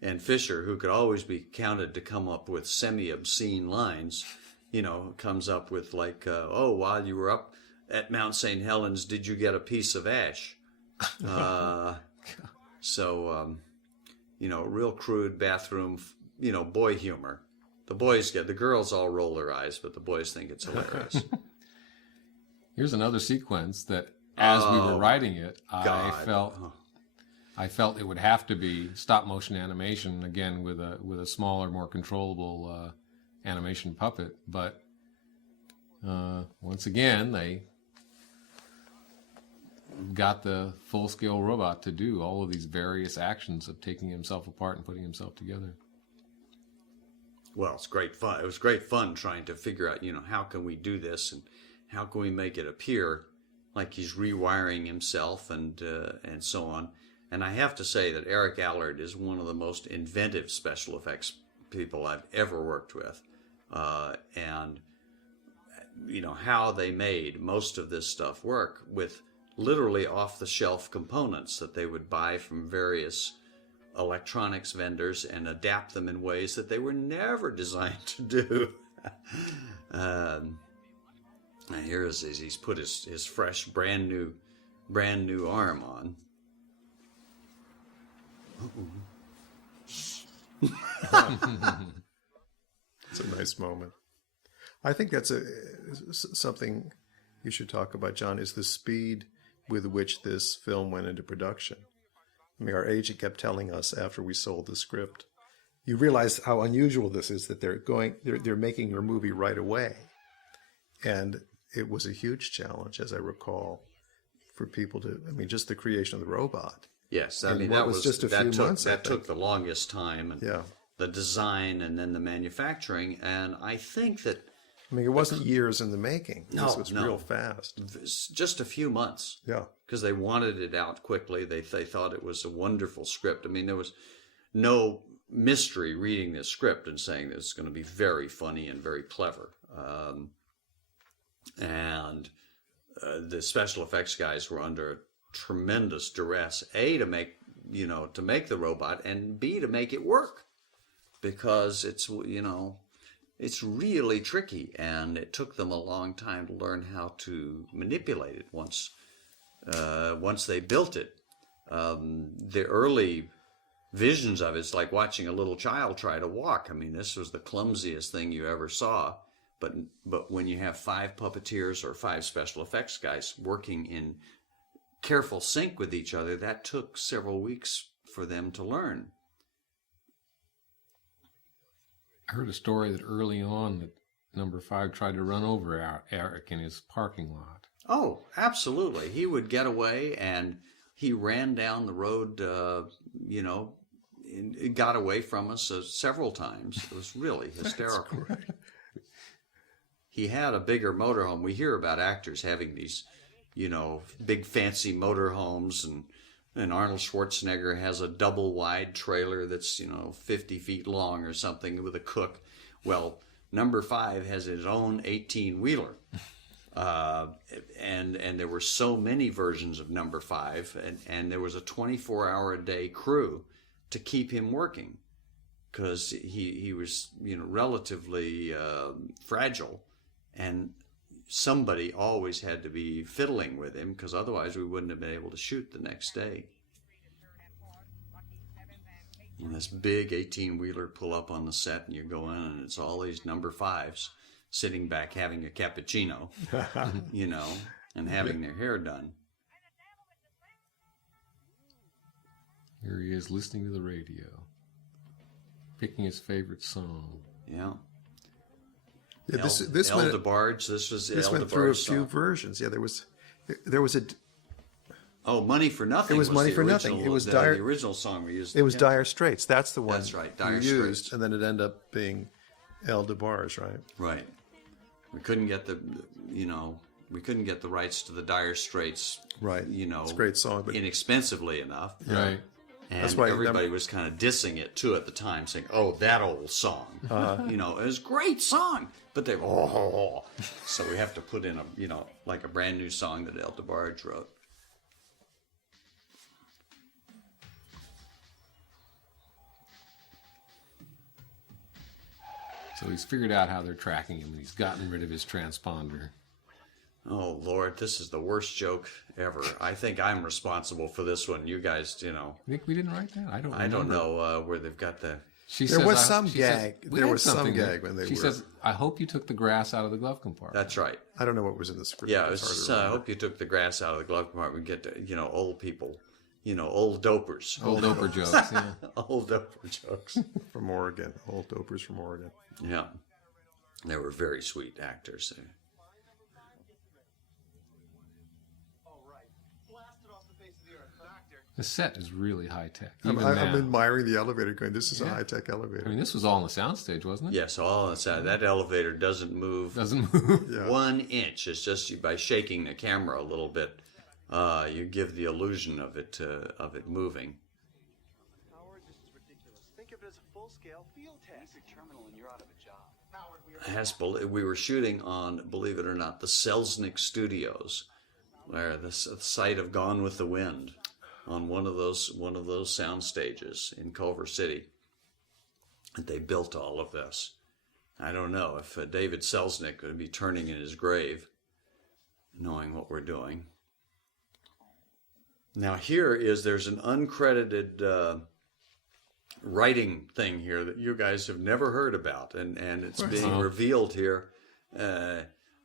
and Fisher, who could always be counted to come up with semi-obscene lines, comes up with like, oh, while you were up at Mount St. Helens, did you get a piece of ash? Real crude bathroom, boy humor. The girls all roll their eyes, but the boys think it's hilarious. Here's another sequence that, as we were writing it, God. I felt it would have to be stop motion animation again with a smaller, more controllable animation puppet. But once again, they got the full-scale robot to do all of these various actions of taking himself apart and putting himself together. Well, it's great fun. It was great fun trying to figure out, how can we do this and how can we make it appear like he's rewiring himself and so on. And I have to say that Eric Allard is one of the most inventive special effects people I've ever worked with. And how they made most of this stuff work with literally off-the-shelf components that they would buy from various electronics vendors and adapt them in ways that they were never designed to do. And here he's put his fresh, brand new arm on. It's a nice moment. I think that's something you should talk about, John, is the speed with which this film went into production. I mean, our agent kept telling us after we sold the script, you realize how unusual this is, that they're making your movie right away. And it was a huge challenge, as I recall, for people to, just the creation of the robot. Yes, that was just a few months. That took the longest time, and yeah, the design and then the manufacturing. And I think that it wasn't years in the making. This was no. real fast. Just a few months. Yeah, because they wanted it out quickly. They thought it was a wonderful script. There was no mystery reading this script and saying that it's going to be very funny and very clever. And the special effects guys were under tremendous duress, A, to make the robot, and B, to make it work, because it's really tricky, and it took them a long time to learn how to manipulate it once they built it. The early visions of it's like watching a little child try to walk. This was the clumsiest thing you ever saw. But when you have 5 puppeteers or 5 special effects guys working in careful sync with each other, that took several weeks for them to learn. I heard a story that early on that number 5 tried to run over Eric in his parking lot. Oh, absolutely. He would get away, and he ran down the road, and got away from us several times. It was really hysterical. He had a bigger motorhome. We hear about actors having these, big fancy motorhomes, and Arnold Schwarzenegger has a double wide trailer that's, 50 feet long or something with a cook. Well, number 5 has his own 18-wheeler. And there were so many versions of number 5, and there was a 24-hour-a-day crew to keep him working, because he was, relatively fragile, and somebody always had to be fiddling with him, because otherwise we wouldn't have been able to shoot the next day. And this big 18-wheeler pull up on the set, and you go in, and it's all these number 5s sitting back having a cappuccino, and having their hair done. Here he is listening to the radio, picking his favorite song. Yeah. Yeah, this El went, DeBarge. This was this El went through a DeBarge's few song. versions. Yeah, there was a. Oh, Money for Nothing. It was Money the for Nothing. original- It was the original song we used. It was Yeah. Dire Straits. That's the one. That's right, Dire you Straits. used, and then it ended up being El DeBarge, right? Right. We couldn't get the rights to the Dire Straits. Right. It's a great song, but inexpensively enough. Right. And That's why everybody was kind of dissing it too at the time, saying, "Oh, that old song, you know, it was a great song." But they, so we have to put in like a brand new song that El DeBarge wrote. So he's figured out how they're tracking him, and he's gotten rid of his transponder. Oh Lord, this is the worst joke ever. I think I'm responsible for this one. You guys, You think we didn't write that? I don't. I don't remember. know where they've got the. There was some gag. We There had was some something gag when they She were. says, "I hope you took the grass out of the glove compartment." That's right. I don't know what was in the script. Yeah, It's hard it's, to I remember. hope you took the grass out of the glove compartment. Get to, old people, old dopers, Old doper jokes. Yeah. old doper jokes. From Oregon. Old dopers from Oregon. Yeah, they were very sweet actors. The set is really high tech. I'm admiring the elevator going, this is a high-tech elevator. I mean, this was all on the soundstage, wasn't it? Yes, all inside that elevator doesn't move Doesn't move. Yeah. 1 inch. It's just by shaking the camera a little bit, you give the illusion of it moving. Howard, this is ridiculous. Think of it as a full-scale field test. Use your terminal and you're out of a job. Howard, We were shooting on, believe it or not, the Selznick Studios, where the site of Gone with the Wind, on one of those sound stages in Culver City. And they built all of this. I don't know if David Selznick would be turning in his grave, knowing what we're doing. Now there's an uncredited writing thing here that you guys have never heard about, and it's being revealed here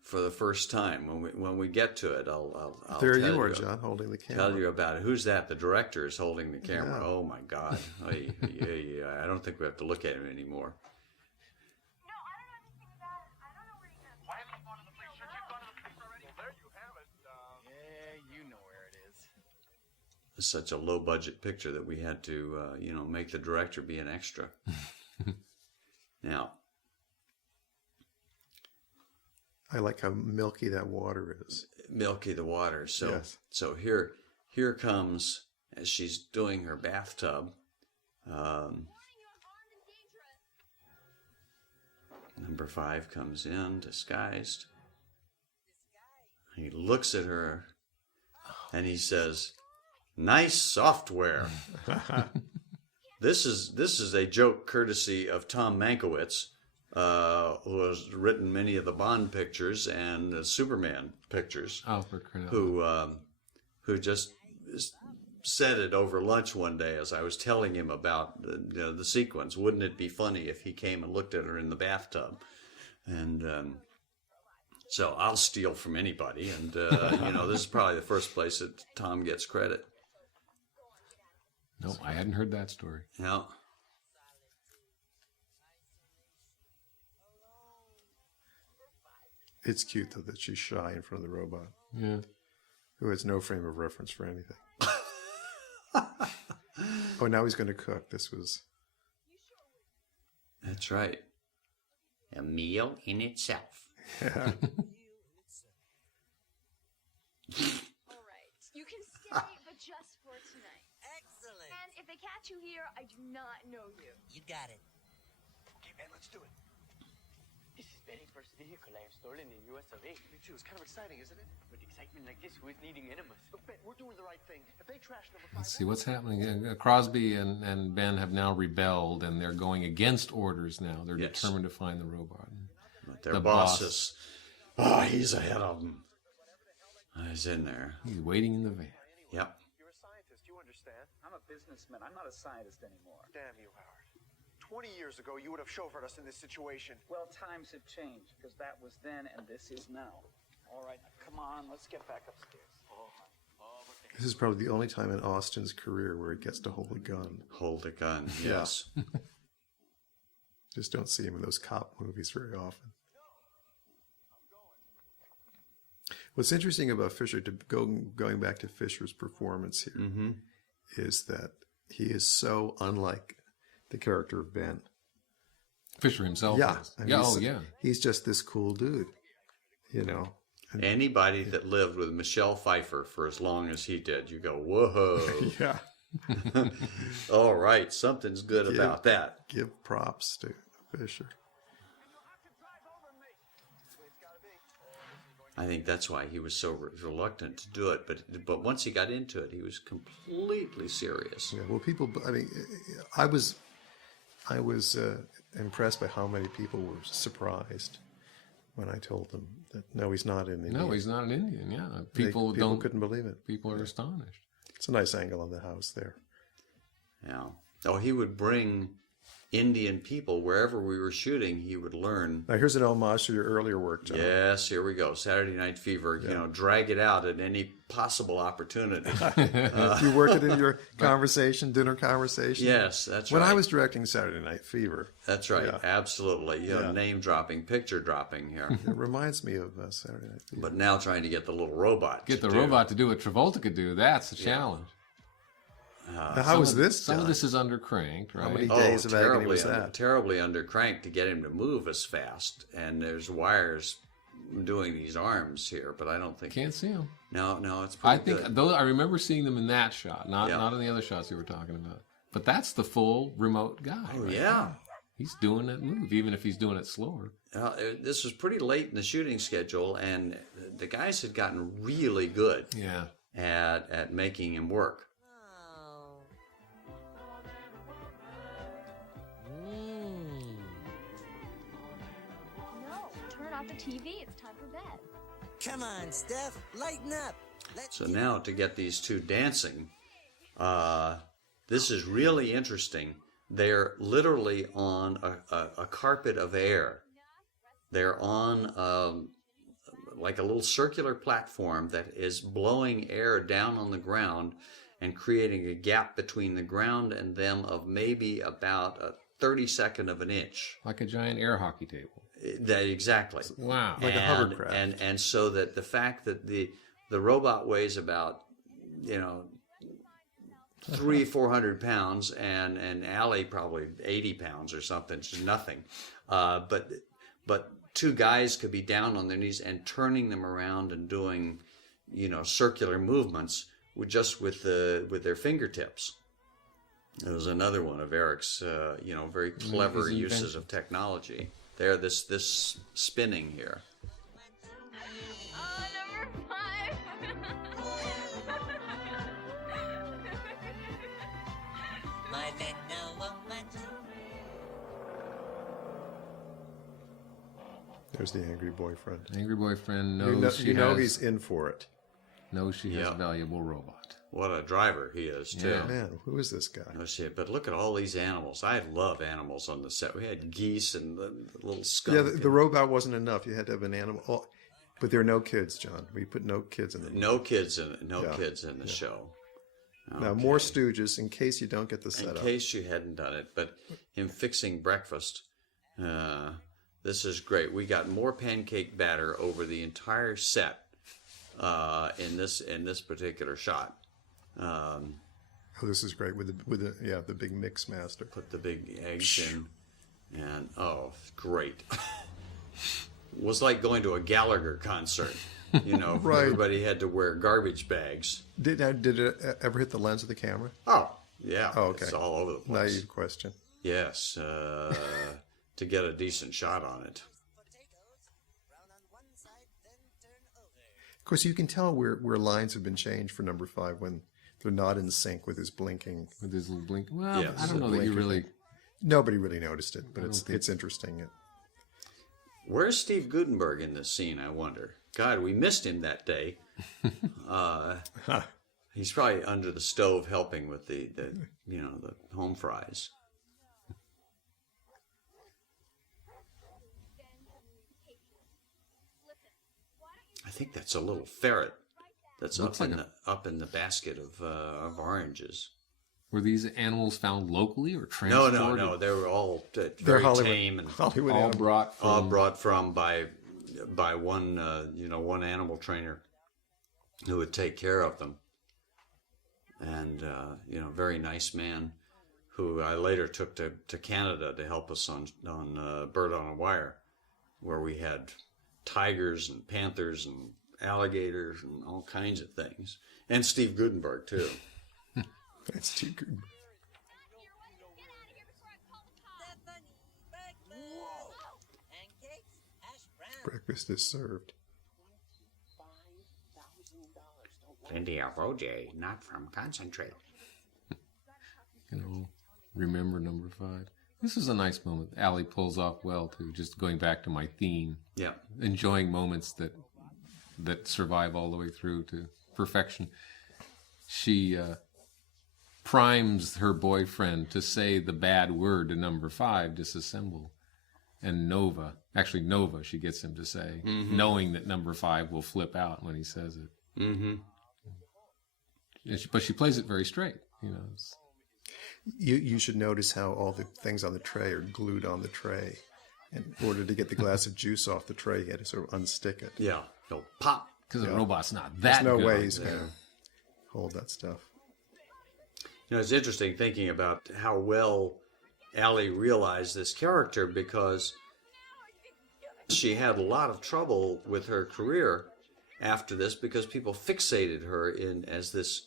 for the first time. When we get to it, I'll There tell you are, John, holding the camera. Tell you about it. Who's that? The director is holding the camera. Yeah. Oh my God! Yeah. I don't think we have to look at him anymore. No, I don't know anything about it. I don't know where he is. Why haven't you gone to the police? Shouldn't you have gone to the police already? Well, there you have it. Yeah, you know where it is. It's such a low budget picture that we had to, make the director be an extra. Now, I like how milky that water is. milky the water. So, Yes. so here comes, as she's doing her bathtub. Number 5 comes in disguised. He looks at her, and he says, "Nice software." This is a joke courtesy of Tom Mankiewicz, who has written many of the Bond pictures and the Superman pictures. Oh, for crying out loud. Who just said it over lunch one day as I was telling him about the sequence. Wouldn't it be funny if he came and looked at her in the bathtub? And so I'll steal from anybody, and this is probably the first place that Tom gets credit. No, I hadn't heard that story. Yeah. It's cute, though, that she's shy in front of the robot, Yeah. who has no frame of reference for anything. Oh, now he's going to cook. This was... That's right. A meal in itself. Yeah. All right. You can stay, but just for tonight. Excellent. And if they catch you here, I do not know you. You got it. Okay, man, let's do it. This is very first vehicle I have stolen in US of A. Me too. It's kind of exciting, isn't it? With excitement like this, who is needing enemas? Look, Ben, we're doing the right thing. If they trash number 5... Let's see what's happening. Crosby and Ben have now rebelled, and they're going against orders now. They're Yes. determined to find the robot. But their The boss boss. is, he's ahead of them. He's in there. He's waiting in the van. Yep. You're a scientist. You understand. I'm a businessman. I'm not a scientist anymore. Damn you, Howard. 20 years ago, you would have chauffeured us in this situation. Well, times have changed, because that was then and this is now. All right, come on, let's get back upstairs. This is probably the only time in Austin's career where he gets to hold a gun. Hold a gun. Yes. Just don't see him in those cop movies very often. What's interesting about Fisher, going back to Fisher's performance here, is that he is so unlike the character of Ben. Fisher himself. Yeah. is. I mean, Yeah. he's- Oh, yeah. He's just this cool dude, And Anybody that lived with Michelle Pfeiffer for as long as he did, you go, whoa. yeah. All right, something's good about that. Give props to Fisher. I think that's why he was so reluctant to do it. But once he got into it, he was completely serious. Yeah, well, people. I mean, I was impressed by how many people were surprised when I told them that no, he's not in India. No, he's not an Indian. Yeah, People couldn't believe it. People are astonished. It's a nice angle on the house there. Yeah. Oh, he would bring Indian people wherever we were shooting. He would learn. Now here's an homage to your earlier work, John. Yes, here we go. Saturday Night Fever. Yeah. You know, drag it out at any possible opportunity. You work it in your dinner conversation. Yes, that's when right. I was directing Saturday Night Fever. That's right. Yeah. Absolutely. You know, Yeah. name dropping, picture dropping here. It reminds me of Saturday Night Fever. But now trying to get the little robot. Get to the do. robot to do what Travolta could do. That's a challenge. Now, how was this Some done? of this is under cranked, right? How many days of agony was that? Terribly undercranked to get him to move as fast. And there's wires doing these arms here, but I don't think. Can't see them. No, it's pretty I think good. those. I remember seeing them in that shot, not Yeah. in the other shots you were talking about. But that's the full remote guy. Oh, right yeah. there. He's doing that move, even if he's doing it slower. This was pretty late in the shooting schedule, and the guys had gotten really good Yeah. at making him work. No, turn off the TV. It's time for bed. Come on, Steph, lighten up. So now to get these two dancing, this is really interesting. They're literally on a carpet of air. They're on like a little circular platform that is blowing air down on the ground and creating a gap between the ground and them of maybe about a 32nd of an inch. Like a giant air hockey table. Exactly. Wow. Like a hovercraft. And so that the fact that the robot weighs about, 400 pounds and Allie probably 80 pounds or something, it's nothing. But two guys could be down on their knees and turning them around and doing, circular movements with their fingertips. It was another one of Eric's, very clever His uses invention. of technology. There, this spinning here. Oh, number 5. My little woman. There's the angry boyfriend. Angry boyfriend You knows know he's in for it. knows she has Yeah. a valuable robot. What a driver he is, too. Yeah. Man, who is this guy? No shit, but look at all these animals. I love animals on the set. We had geese and the little skunk. Yeah, the robot wasn't enough. You had to have an animal. Oh, but there are no kids, John. We put no kids in the movie. No kids in Yeah. kids in the show. Now, more Stooges in case you don't get the In setup. case you hadn't done it, but him fixing breakfast. This is great. We got more pancake batter over the entire set in this particular shot. Oh, this is great with the big mix master. Put the big eggs in, and great. Was like going to a Gallagher concert. Right. Everybody had to wear garbage bags. Did it ever hit the lens of the camera? Oh, yeah. Oh, okay. It's all over the place. Naive question. Yes, to get a decent shot on it. Of course, you can tell where lines have been changed for number 5 when they're not in sync with his blinking. With his little blink. Well, Yeah, I don't know that you really. Nobody really noticed it, but it's interesting. Where's Steve Gutenberg in this scene, I wonder? God, we missed him that day. He's probably under the stove helping with the home fries. I think that's a little ferret that's Looks up like in the basket of oranges. Were these animals found locally or No, transported? they were all They're very Hollywood, tame and Hollywood All animal. brought from. all brought from by one one animal trainer who would take care of them, and very nice man who I later took to Canada to help us on Bird on a Wire, where we had tigers and panthers and alligators and all kinds of things, and Steve Gutenberg too. That's too good. Stephanie, breakfast! Pancakes, hash brown. Breakfast is served. Plenty of OJ, not from concentrate. You know, remember number 5. This is a nice moment. Allie pulls off well too. Just going back to my theme, Yeah. enjoying moments that survive all the way through to perfection. She primes her boyfriend to say the bad word to number 5, disassemble. And Nova, she gets him to say, knowing that number 5 will flip out when he says it. Mm-hmm. But she plays it very straight, you know. You should notice how all the things on the tray are glued on the tray. In order to get the glass of juice off the tray, you had to sort of unstick it. Yeah. Go pop. Because the robot's not There's that no good. way he's going to hold that stuff. You know, it's interesting thinking about how well Allie realized this character, because she had a lot of trouble with her career after this because people fixated her in as this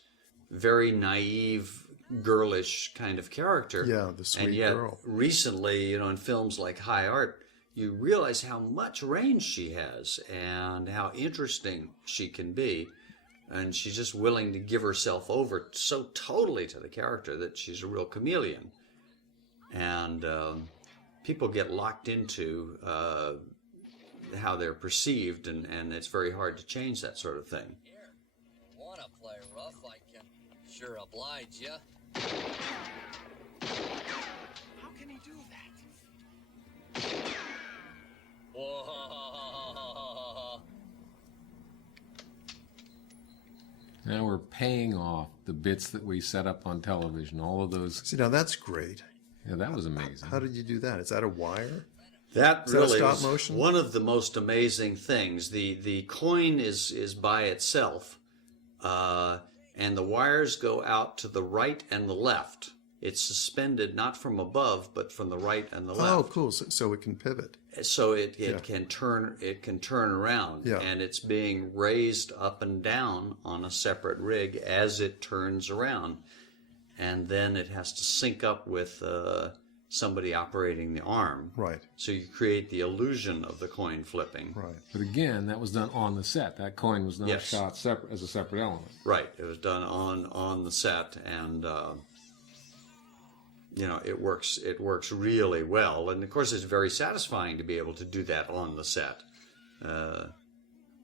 very naive, girlish kind of character. Yeah, the sweet and yet, girl. recently, you know, in films like High Art, you realize how much range she has and how interesting she can be. And she's just willing to give herself over so totally to the character that she's a real chameleon. And people get locked into how they're perceived, and it's very hard to change that sort of thing. Wanna play rough? I can sure oblige ya. How can he do that? Whoa. Now we're paying off the bits that we set up on television. All of those. See, now that's great. Yeah, that was amazing. How did you do that? Is that a wire? That Is that a really stop was motion? one of the most amazing things. The coin is by itself, and the wires go out to the right and the left. It's suspended not from above, but from the right and the left. Oh, cool. So it can pivot. So it can turn around, Yeah. and it's being raised up and down on a separate rig as it turns around, and then it has to sync up with somebody operating the arm. Right. So you create the illusion of the coin flipping. Right. But again, that was done on the set. That coin was not Yes. shot separate as a separate element. Right. It was done on the set, and you know, it works really well. And of course, it's very satisfying to be able to do that on the set,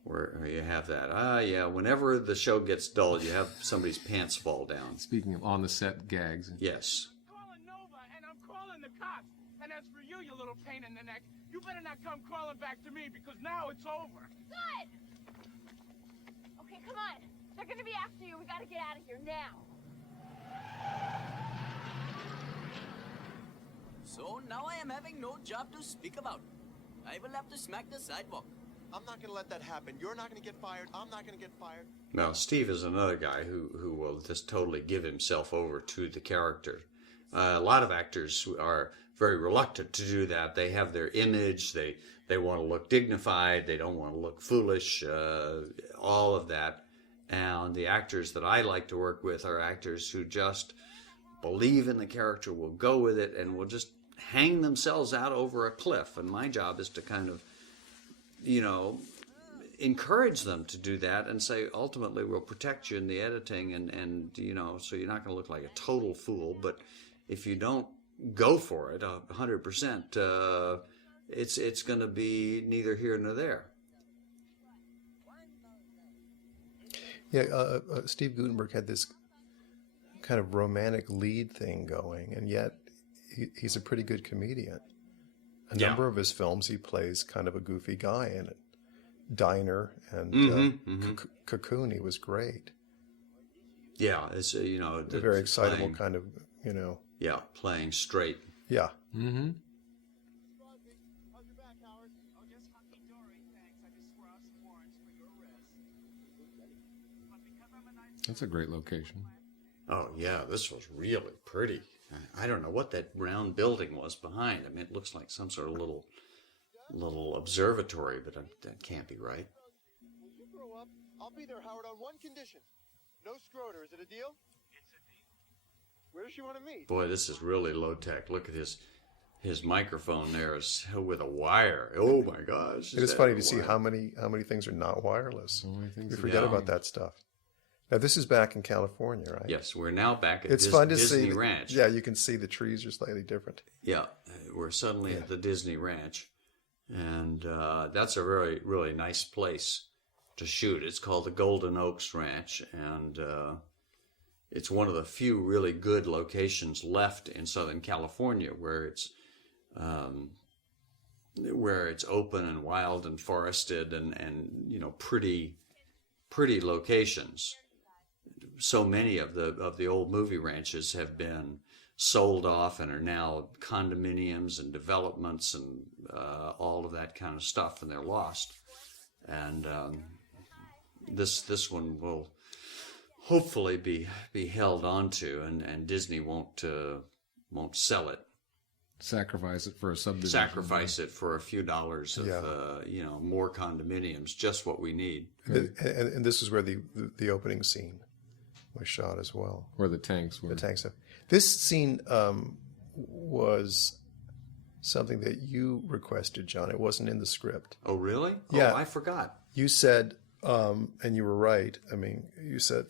where you have that. Yeah. Whenever the show gets dull, you have somebody's pants fall down. Speaking of on the set gags, Yes. Calling Nova, and I'm calling the cops. And as for you, you little pain in the neck, you better not come crawling back to me, because now it's over. Good! Okay, come on. They're gonna be after you. We gotta get out of here now. So now I am having no job to speak about. I will have to smack the sidewalk. I'm not gonna let that happen. You're not gonna get fired. I'm not gonna get fired. Well, Steve is another guy who will just totally give himself over to the character. A lot of actors are very reluctant to do that. They have their image. They want to look dignified. They don't want to look foolish. All of that. And the actors that I like to work with are actors who just believe in the character, will go with it, and will just hang themselves out over a cliff. And my job is to kind of, you know, encourage them to do that and say, ultimately, we'll protect you in the editing, and you know, so you're not going to look like a total fool. But if you don't go for it 100%, it's going to be neither here nor there. Yeah, Steve Guttenberg had this kind of romantic lead thing going, and yet he's a pretty good comedian. A number of his films, he plays kind of a goofy guy in it. Diner and Cocoon, he was great. Yeah, it's you know, A very excitable kind of, you know. Yeah, playing straight. Yeah. Mm-hmm. How's your back, Howard? Oh, just hunky-dory, thanks. I just swore out some warrants for your arrest. But because I'm a nice... That's a great location. Oh yeah, this was really pretty. I don't know what that round building was behind. I mean, it looks like some sort of little observatory, but that can't be right. When you grow up, I'll be there, Howard, on one condition. No Schroeder. Is it a deal? It's a deal. Where does she want to meet? Boy, this is really low tech. Look at his microphone there is with a wire. Oh my gosh! It is funny to see how many things are not wireless. We forget about that stuff. Now this is back in California, right? Yes, we're now back at It's fun to Disney see. Ranch. Yeah, you can see the trees are slightly different. Yeah, we're suddenly at the Disney Ranch, and that's a really, really nice place to shoot. It's called the Golden Oaks Ranch, and it's one of the few really good locations left in Southern California where it's open and wild and forested and you know pretty locations. So many of the old movie ranches have been sold off and are now condominiums and developments and all of that kind of stuff, and they're lost. And this one will hopefully be held onto, and Disney won't sell it. Sacrifice it for a subdivision. Sacrifice it for a few dollars of more condominiums, just what we need. And this is where the opening scene was shot as well. Where the tanks were. The tanks. This scene was something that you requested, John. It wasn't in the script. Oh, really? Yeah. Oh, I forgot. You said, and you were right. I mean, you said,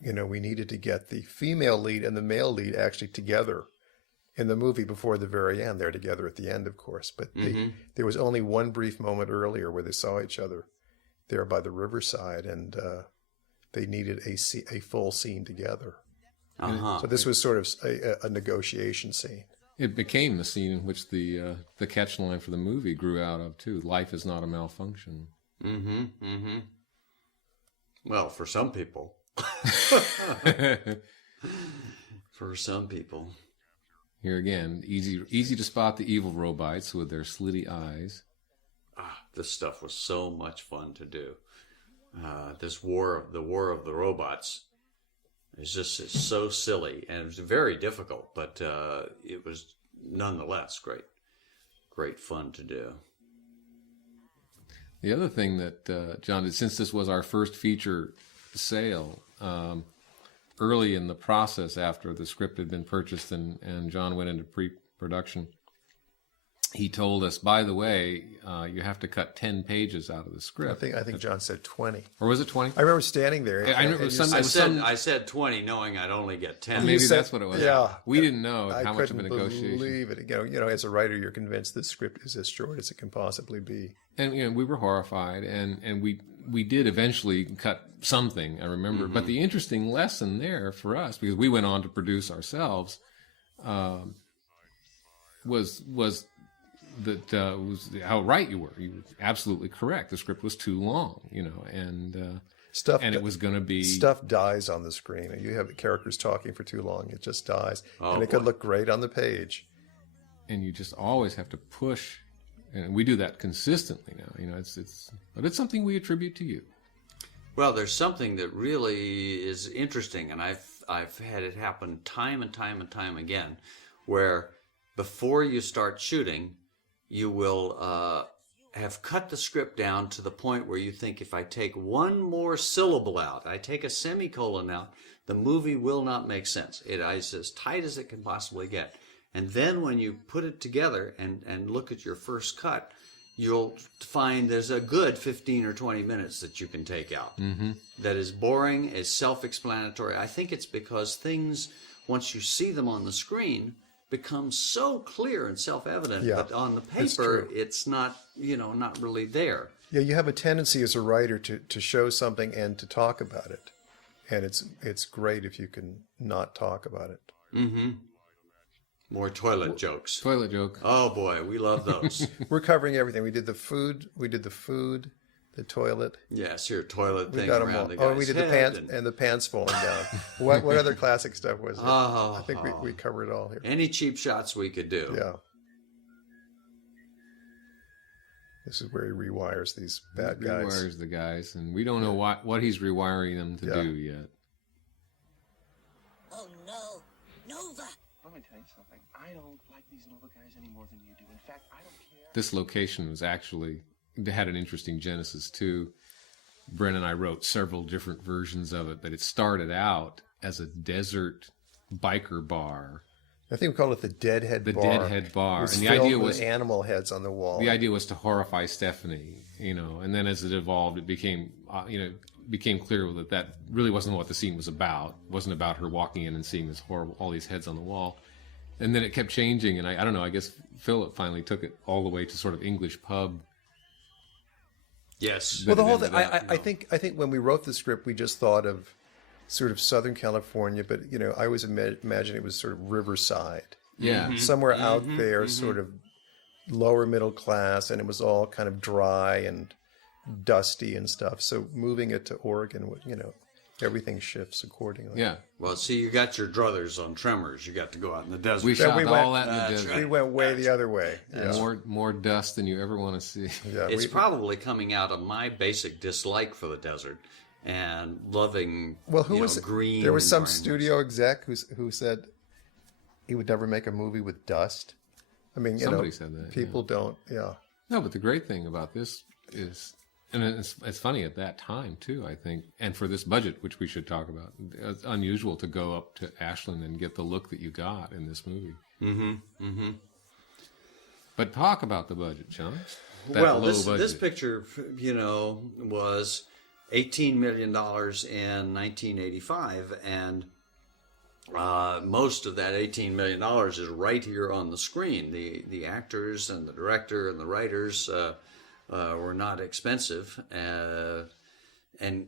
we needed to get the female lead and the male lead actually together in the movie before the very end. They're together at the end, of course. But there was only one brief moment earlier where they saw each other there by the riverside, and they needed a full scene together. So this was sort of a negotiation scene. It became the scene in which the catch line for the movie grew out of, too. Life is not a malfunction. Well, for some people. For some people. Here again, easy to spot the evil robots with their slitty eyes. This stuff was so much fun to do. The war of the robots it's so silly, and it was very difficult, but it was nonetheless great fun to do. The other thing that John did, since this was our first feature sale, early in the process after the script had been purchased and John went into pre-production, he told us, by the way, you have to cut 10 pages out of the script. I think John said 20. Or was it 20? I remember standing there. I said 20, knowing I'd only get 10. Maybe that's what it was. Yeah. We didn't know how much of a negotiation. I couldn't believe it. As a writer, you're convinced this script is as short as it can possibly be. And we were horrified, and we did eventually cut something, I remember. But the interesting lesson there for us, because we went on to produce ourselves, was that was how right you were. You were absolutely correct. The script was too long, and it was going to be... Stuff dies on the screen. You have the characters talking for too long. It just dies. And it could look great on the page. And you just always have to push. And we do that consistently now. But it's something we attribute to you. Well, there's something that really is interesting, and I've had it happen time and time and time again, where before you start shooting, you will have cut the script down to the point where you think, if I take one more syllable out, I take a semicolon out, the movie will not make sense. It is as tight as it can possibly get. And then when you put it together and look at your first cut, you'll find there's a good 15 or 20 minutes that you can take out. That is boring, is self-explanatory. I think it's because things, once you see them on the screen, become so clear and self-evident, but on the paper, it's not, not really there. Yeah, you have a tendency as a writer to show something and to talk about it. And it's great if you can not talk about it. More toilet jokes. Toilet joke. Oh boy, we love those. We're covering everything. We did the food, the toilet. Yes, your toilet thing got around the them all. guy's We did head the pants and the pants falling down. What other classic stuff was there? I think we covered it all here. Any cheap shots we could do. Yeah. This is where he rewires these bad guys. Rewires the guys, and we don't know what he's rewiring them to do yet. Oh no, Nova! Let me tell you something. I don't like these Nova guys any more than you do. In fact, I don't care. This location was actually had an interesting genesis too. Brent and I wrote several different versions of it, but it started out as a desert biker bar. I think we call it the Deadhead Bar. The Deadhead Bar. It was And the filled idea with was animal heads on the wall. the idea was to horrify Stephanie, you know, and then as it evolved, it became, became clear that really wasn't what the scene was about. It wasn't about her walking in and seeing this horrible, all these heads on the wall. And then it kept changing, and I don't know, I guess Philip finally took it all the way to sort of English pub. Yes. Well, the whole thing, I think when we wrote the script, we just thought of sort of Southern California, but, I always imagine it was sort of Riverside. Yeah. Somewhere out there, sort of lower middle class, and it was all kind of dry and dusty and stuff. So moving it to Oregon, everything shifts accordingly. Yeah. Well, see, you got your druthers on Tremors. You got to go out in the desert. We shot all that in the That's desert. right. We went way the other way. Yeah. More dust than you ever want to see. Yeah, It's probably coming out of my basic dislike for the desert and loving green. There was some environments. studio exec who said he would never make a movie with dust. I mean, Somebody said that. People don't. Yeah. No, but the great thing about this is, and it's funny at that time too, I think, and for this budget, which we should talk about, it's unusual to go up to Ashland and get the look that you got in this movie. But talk about the budget, John. Well, this picture, was $18 million in 1985, and most of that $18 million is right here on the screen. The actors and the director and the writers were not expensive and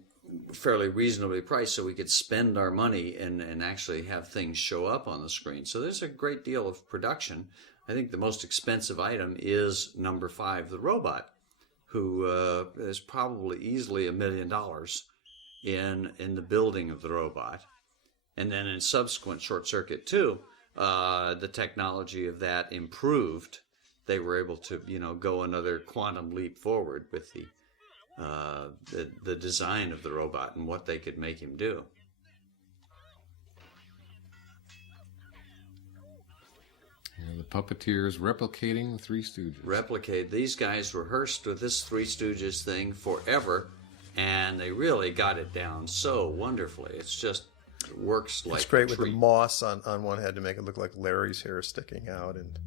fairly reasonably priced, so we could spend our money and actually have things show up on the screen. So there's a great deal of production. I think the most expensive item is number 5, the robot, who is probably easily $1 million in the building of the robot. And then in subsequent Short Circuit 2, the technology of that improved. They were able to, go another quantum leap forward with the design of the robot and what they could make him do. The puppeteers replicating the Three Stooges. These guys rehearsed with this Three Stooges thing forever, and they really got it down so wonderfully. It works like It's great a with treat. the moss on one head to make it look like Larry's hair sticking out and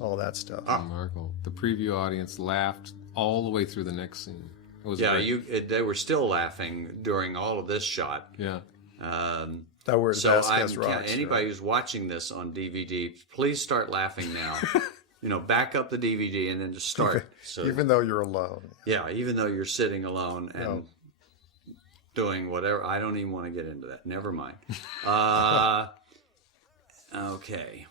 all that stuff. Remarkable. The preview audience laughed all the way through the next scene. It was they were still laughing during all of this shot. Yeah. That word Vasquez rocks. Anybody who's watching this on DVD, please start laughing now. Back up the DVD and then just start. Even though you're alone. Yeah, even though you're sitting alone and doing whatever. I don't even want to get into that. Never mind. Okay.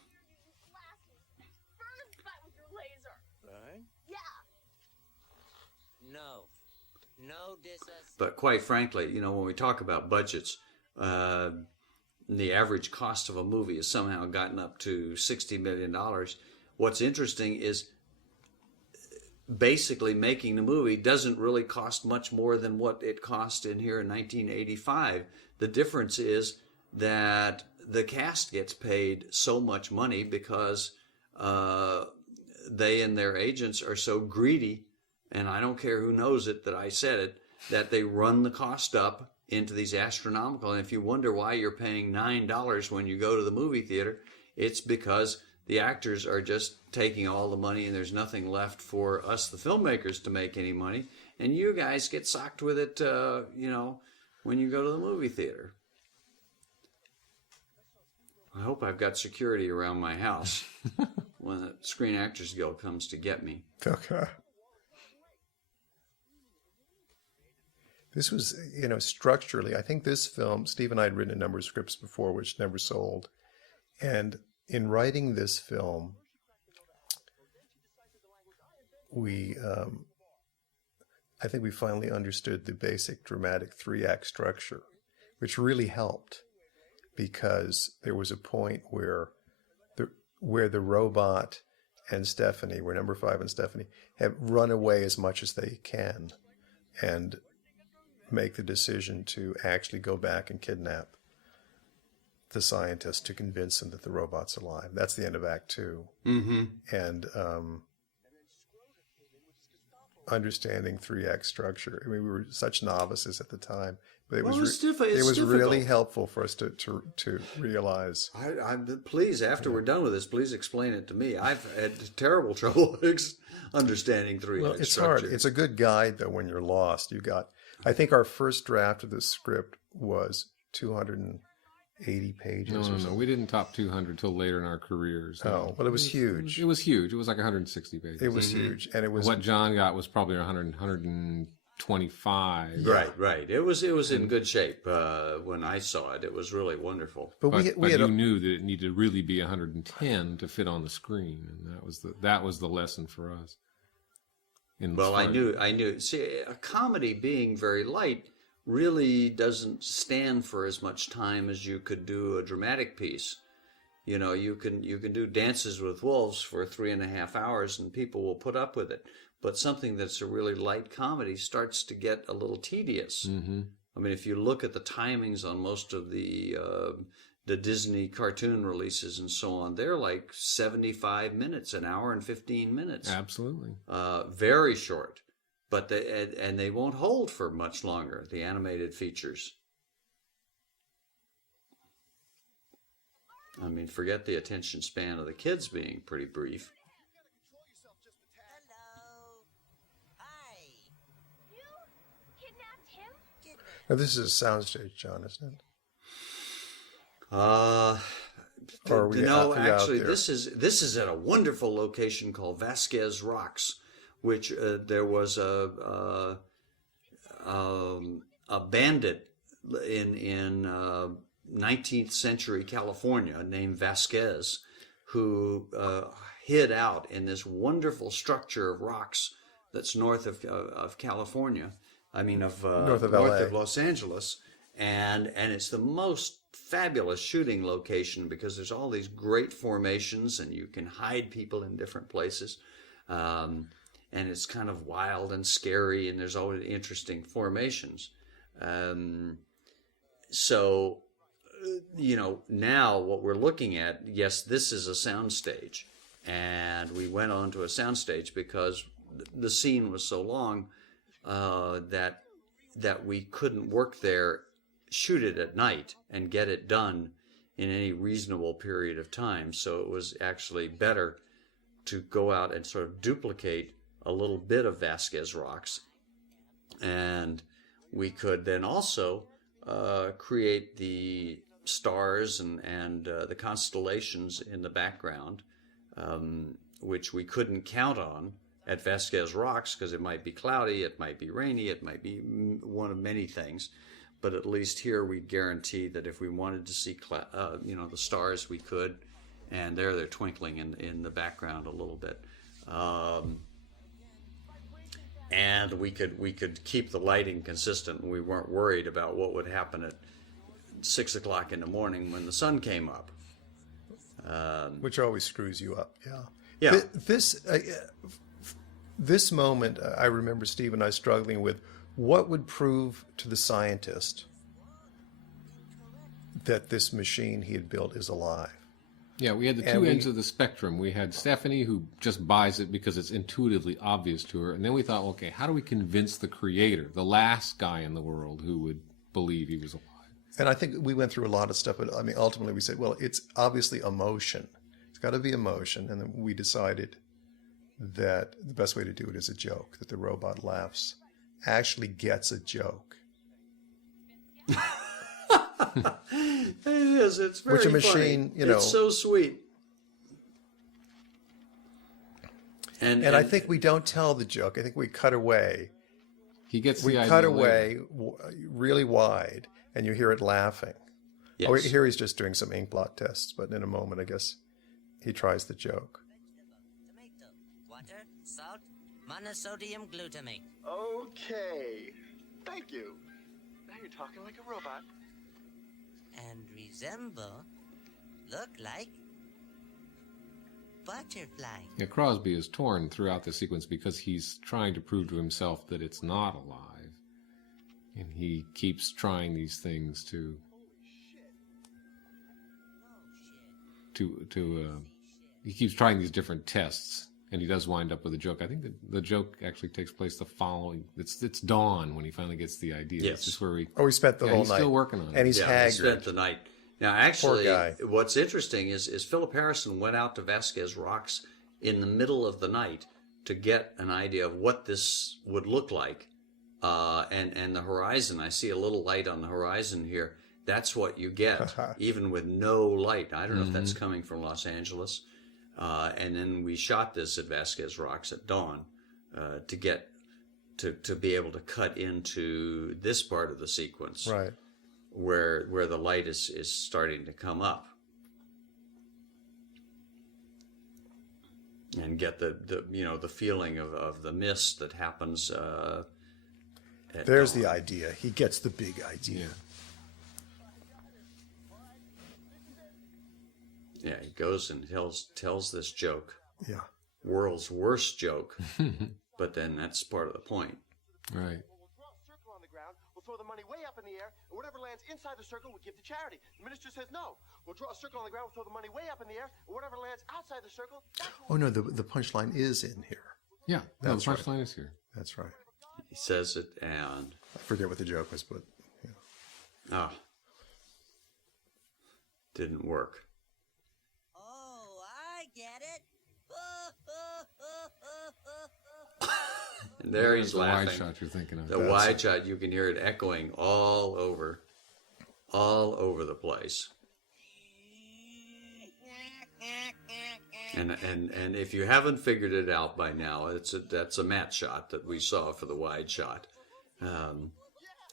No disas. But quite frankly, when we talk about budgets, the average cost of a movie has somehow gotten up to $60 million. What's interesting is basically making the movie doesn't really cost much more than what it cost in here in 1985. The difference is that the cast gets paid so much money because they and their agents are so greedy, and I don't care who knows it that I said it, that they run the cost up into these astronomical. And if you wonder why you're paying $9 when you go to the movie theater, it's because the actors are just taking all the money and there's nothing left for us, the filmmakers, to make any money. And you guys get socked with it, when you go to the movie theater. I hope I've got security around my house when the Screen Actors Guild comes to get me. Okay. This was, structurally, I think this film, Steve and I had written a number of scripts before, which never sold. And in writing this film, I think we finally understood the basic dramatic 3-act structure, which really helped because there was a point where the robot and Stephanie, where number 5 and Stephanie, have run away as much as they can and make the decision to actually go back and kidnap the scientist to convince him that the robot's alive. That's the end of Act 2. Mm-hmm. And understanding 3-act structure. I mean, we were such novices at the time, but it Well, was it's it was really difficult. helpful for us to realize. Please, after we're done with this, please explain it to me. I've had terrible trouble understanding 3-act Well, it's structure. hard. It's a good guide though when you're lost. I think our first draft of the script was 280 pages. No, or no, no. something. We didn't top 200 till later in our careers. Oh, well, it was huge. It was huge. It was like 160 pages. It was huge, and it was What John got was probably 125. Right. It was in good shape when I saw it. It was really wonderful. But But we had you knew that it needed to really be 110 to fit on the screen, and that was the lesson for us. Well, I knew. See, a comedy being very light really doesn't stand for as much time as you could do a dramatic piece. You know, you can do Dances with Wolves for 3.5 hours, and people will put up with it. But something that's a really light comedy starts to get a little tedious. Mm-hmm. I mean, if you look at the timings on most of the Disney cartoon releases and so on, they're like 75 minutes, an hour and 15 minutes. Absolutely. Very short, but they won't hold for much longer, the animated features. I mean, forget the attention span of the kids being pretty brief. Hello. Hi. You kidnapped him? Now, this is a soundstage, John, isn't it? Or are we out actually, there? this is at a wonderful location called Vasquez Rocks, which there was a bandit in 19th century California named Vasquez, who hid out in this wonderful structure of rocks that's north of California. I mean, North of Los Angeles, and it's the most fabulous shooting location because there's all these great formations and you can hide people in different places, and it's kind of wild and scary, and there's always interesting formations. So, you know, now what we're looking at, yes, this is a soundstage, and we went on to a soundstage because the scene was so long that we couldn't work there, shoot it at night, and get it done in any reasonable period of time. So it was actually better to go out and sort of duplicate a little bit of Vasquez Rocks, and we could then also create the stars and the constellations in the background, which we couldn't count on at Vasquez Rocks because it might be cloudy, it might be rainy, it might be one of many things. But at least here we guarantee that if we wanted to see the stars, we could, and they're twinkling in the background a little bit. And we could keep the lighting consistent, and we weren't worried about what would happen at 6 o'clock in the morning when the sun came up. Which always screws you up. Yeah. This moment, I remember Steve and I struggling with what would prove to the scientist that this machine he had built is alive. Yeah, we had the two ends of the spectrum. We had Stephanie, who just buys it because it's intuitively obvious to her. And then we thought, okay, how do we convince the creator, the last guy in the world who would believe he was alive? And I think we went through a lot of stuff, but I mean, ultimately we said, well, it's obviously emotion. It's got to be emotion. And then we decided that the best way to do it is a joke, that the robot laughs, actually gets a joke. It is. It's very Which a machine, funny. It's so sweet. And I think we don't tell the joke. I think we cut away. He gets the We idea cut later. away really wide, and you hear it laughing. Yes. Oh, here he's just doing some ink blot tests, but in a moment, I guess, he tries the joke. Tomato. Water, salt, monosodium glutamate. Okay. Thank you. Now you're talking like a robot. And look like butterfly. Yeah, Crosby is torn throughout the sequence because he's trying to prove to himself that it's not alive. And he keeps trying these things he keeps trying these different tests And he does wind up with a joke. I think the joke actually takes place the following. It's dawn when he finally gets the idea. Yes. It's just where he. Oh, he spent the whole he's night. still working on it. And he's Yeah, he haggard. spent the night. Now, actually, Poor guy. what's interesting is Philip Harrison went out to Vasquez Rocks in the middle of the night to get an idea of what this would look like. And the horizon, I see a little light on the horizon here. That's what you get, even with no light. I don't know if that's coming from Los Angeles. And then we shot this at Vasquez Rocks at dawn to get to be able to cut into this part of the sequence, Right. where the light is starting to come up, and get the feeling of the mist that happens. There's dawn. the idea. He gets the big idea. Yeah, he goes and tells this joke, Yeah. world's worst joke, but then that's part of the point. Right. We'll draw a circle on the ground, we'll throw the money way up in the air, and whatever lands inside the circle we'll give to charity. The minister says no. We'll draw a circle on the ground, we'll throw the money way up in the air, and whatever lands outside the circle, that's what Oh, no, the punchline is in here. Yeah. No, the That's right. punchline is here. That's right. He says it, and I forget what the joke was, but didn't work. Oh, I get it. And there he's the laughing. wide shot you're thinking of. The wide shot, you can hear it echoing all over the place. And if you haven't figured it out by now, that's a matte shot that we saw for the wide shot,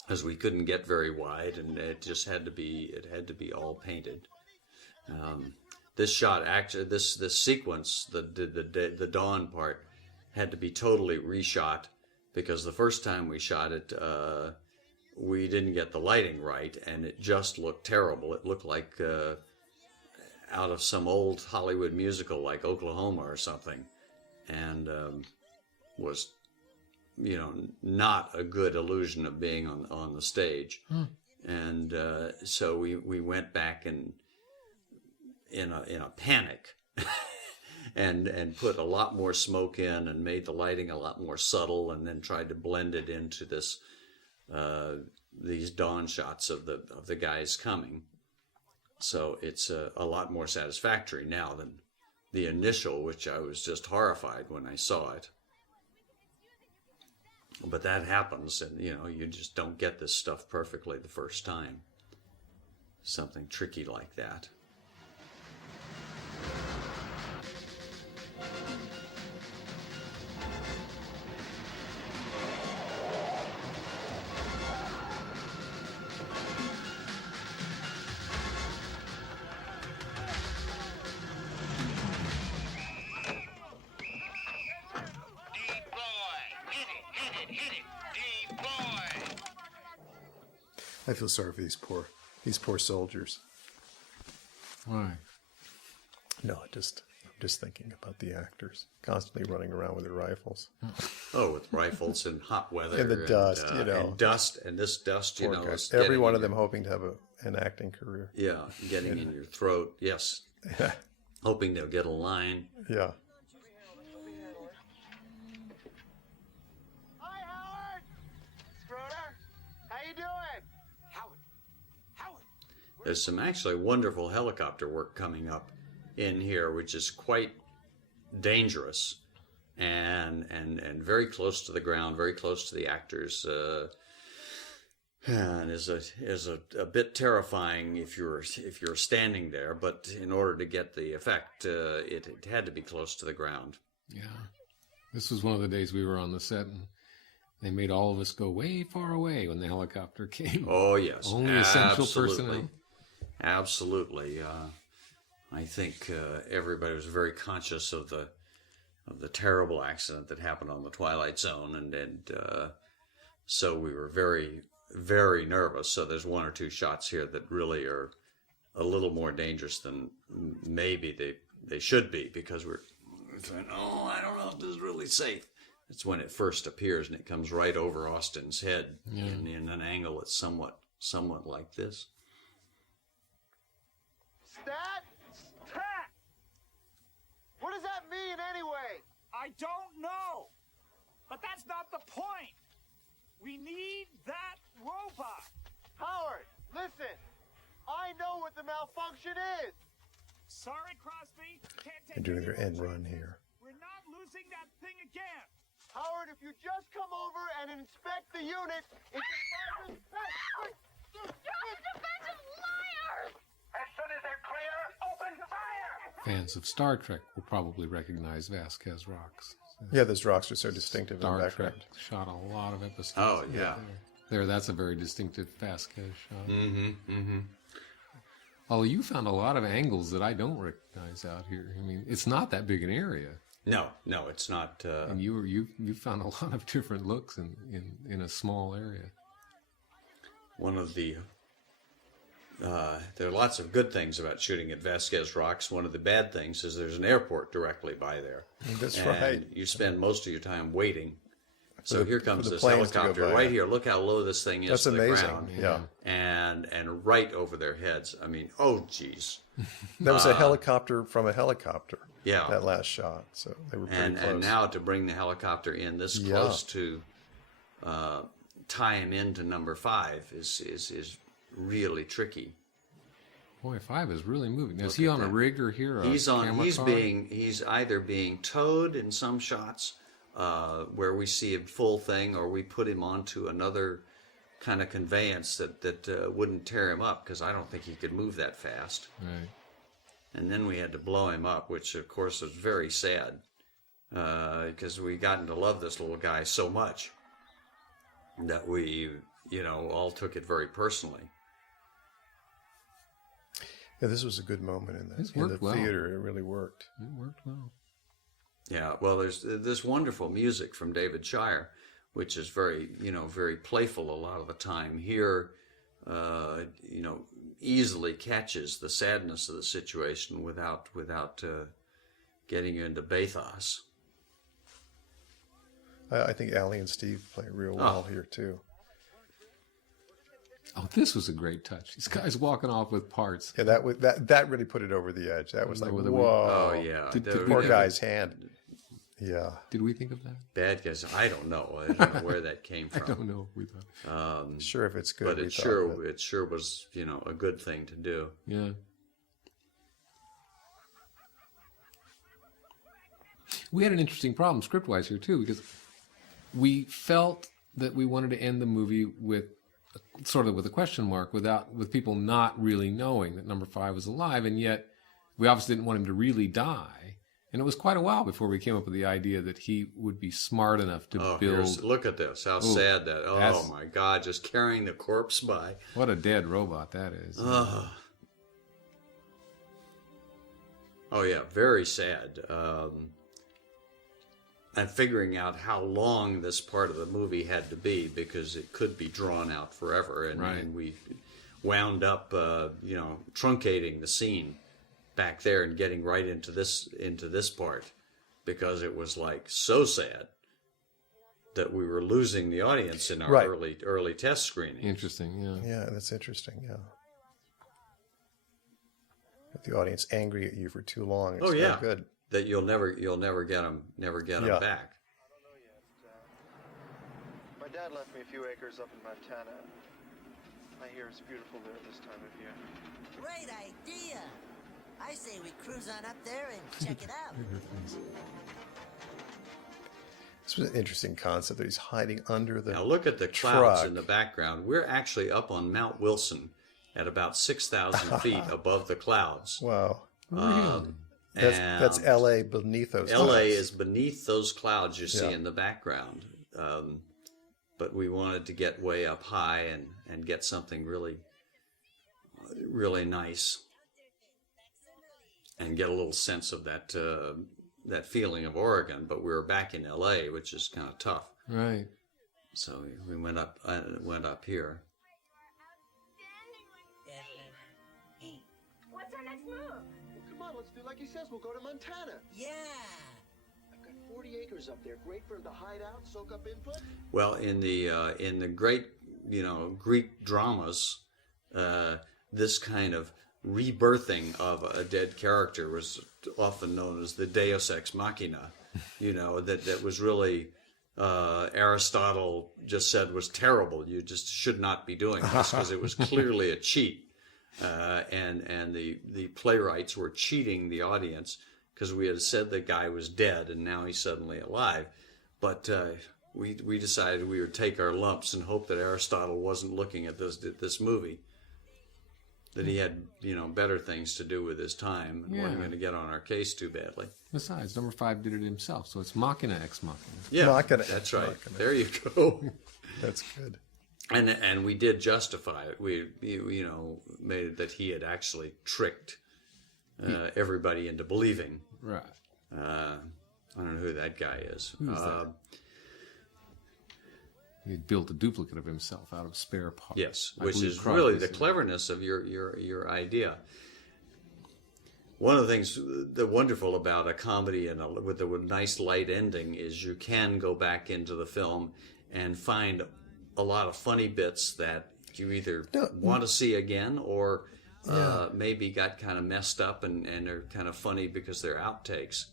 as we couldn't get very wide, and it just had to be all painted. This shot, actually, this sequence, the dawn part, had to be totally reshot, because the first time we shot it, we didn't get the lighting right, and it just looked terrible. It looked like out of some old Hollywood musical like Oklahoma or something, and was, not a good illusion of being on the stage. And so we went back and in a panic and put a lot more smoke in and made the lighting a lot more subtle, and then tried to blend it into these dawn shots of the guys coming. So it's a lot more satisfactory now than the initial, which I was just horrified when I saw it. But that happens, and you just don't get this stuff perfectly the first time. Something tricky like that. I feel sorry for these poor soldiers. Why? No, I'm just thinking about the actors constantly running around with their rifles. Oh, with rifles and hot weather. And the dust, And dust, and this dust, Poor is guys. getting Every one in of them hoping to have an acting career. Yeah, getting in your throat. Yes. Hoping they'll get a line. Yeah. Hi, Howard! Schroeder, how you doing? There's some actually wonderful helicopter work coming up in here, which is quite dangerous and very close to the ground, very close to the actors, and is a bit terrifying if you're standing there. But in order to get the effect, it had to be close to the ground. Yeah. This was one of the days we were on the set, and they made all of us go way far away when the helicopter came. Oh yes, Only essential absolutely. personnel. Absolutely. I think everybody was very conscious of the terrible accident that happened on the Twilight Zone, and so we were very, very nervous. So there's one or two shots here that really are a little more dangerous than maybe they should be, because we're saying, oh, I don't know if this is really safe. It's when it first appears, and it comes right over Austin's head in an angle that's somewhat like this. Stat? Stat! What does that mean anyway? I don't know. But that's not the point. We need that robot. Howard, listen. I know what the malfunction is. Sorry, Crosby. Can't take They're doing any their end more run chances. here. We're not losing that thing again. Howard, if you just come over and inspect the unit, it's a You're a defensive liar! As soon as they're clear, open fire! Fans of Star Trek will probably recognize Vasquez rocks. Yeah, those rocks are so distinctive in the Star background. Trek shot a lot of episodes. Oh, yeah. There, that's a very distinctive Vasquez shot. Mm-hmm. Mm-hmm. Although you found a lot of angles that I don't recognize out here. I mean, it's not that big an area. No, it's not. And you found a lot of different looks in a small area. One of the there are lots of good things about shooting at Vasquez Rocks. One of the bad things is there's an airport directly by there. That's and right. You spend most of your time waiting. So here comes this planes to go helicopter by. right here. Look how low this thing is That's to the amazing. ground. Yeah. And right over their heads. I mean, oh geez. That was a helicopter from a helicopter. Yeah. That last shot. So they were pretty close. And now to bring the helicopter in this close to tie him into number 5 is really tricky. Boy, 5 is really moving. Is he on a rig or here? He's either being towed in some shots where we see a full thing, or we put him onto another kind of conveyance that wouldn't tear him up, because I don't think he could move that fast. Right. And then we had to blow him up, which of course was very sad, because we gotten to love this little guy so much that we, all took it very personally. Yeah, this was a good moment in the well. theater. It really worked. It worked well. Yeah, well, there's this wonderful music from David Shire, which is very, very playful a lot of the time. Here, easily catches the sadness of the situation without getting you into bathos. I think Allie and Steve play real well here too. Oh, this was a great touch. These guys walking off with parts. Yeah, that really put it over the edge. That was like, whoa. Oh yeah, The poor guy's hand. Yeah. Did we think of that? Bad guys. I don't know. I don't know where that came from. I don't know. We thought. Sure, if it's good. But it sure was, a good thing to do. Yeah. We had an interesting problem script-wise here too, because we felt that we wanted to end the movie with sort of with a question mark, with people not really knowing that number 5 was alive, and yet we obviously didn't want him to really die. And it was quite a while before we came up with the idea that he would be smart enough to build. Look at this! How sad that! Oh my God! Just carrying the corpse by. What a dead robot that is! Oh yeah, very sad. And figuring out how long this part of the movie had to be, because it could be drawn out forever, and we wound up, truncating the scene back there and getting right into this part, because it was like so sad that we were losing the audience in our early test screening. Interesting, yeah. Yeah, that's interesting. Yeah. With the audience angry at you for too long, it's not good. That you'll never get them back. My dad left me a few acres up in Montana. I hear it's beautiful there this time of year. Great idea. I say we cruise on up there and check it out. This was an interesting concept that he's hiding under the Now look at the clouds in the background. We're actually up on Mount Wilson at about 6,000 feet above the clouds. Wow. Really? That's L.A. beneath those clouds. L.A. is beneath those clouds you see in the background. But we wanted to get way up high and get something really, really nice. And get a little sense of that feeling of Oregon. But we were back in L.A., which is kind of tough. Right. So we went up here. What's our next move? Well, come on, let's do like he says. We'll go to Montana. Yeah. I've got 40 acres up there. Great for the hideout, soak up input. Well, in the great Greek dramas, this kind of rebirthing of a dead character was often known as the Deus Ex Machina. That was really Aristotle just said was terrible. You just should not be doing this because it was clearly a cheat, and the playwrights were cheating the audience because we had said the guy was dead and now he's suddenly alive. But we decided we would take our lumps and hope that Aristotle wasn't looking at this movie, that he had better things to do with his time and wasn't going to get on our case too badly. Besides, number 5 did it himself, so it's Machina ex Machina. Yeah, Machina that's ex right. Machina. There you go. That's good. And we did justify it. We made it that he had actually tricked everybody into believing. Right. I don't know who that guy is. Who's that? He built a duplicate of himself out of spare parts. Yes, which is really the cleverness of your idea. One of the things that's wonderful about a comedy with a nice light ending is you can go back into the film and find a lot of funny bits that you either want to see again or maybe got kind of messed up and are kind of funny because they're outtakes.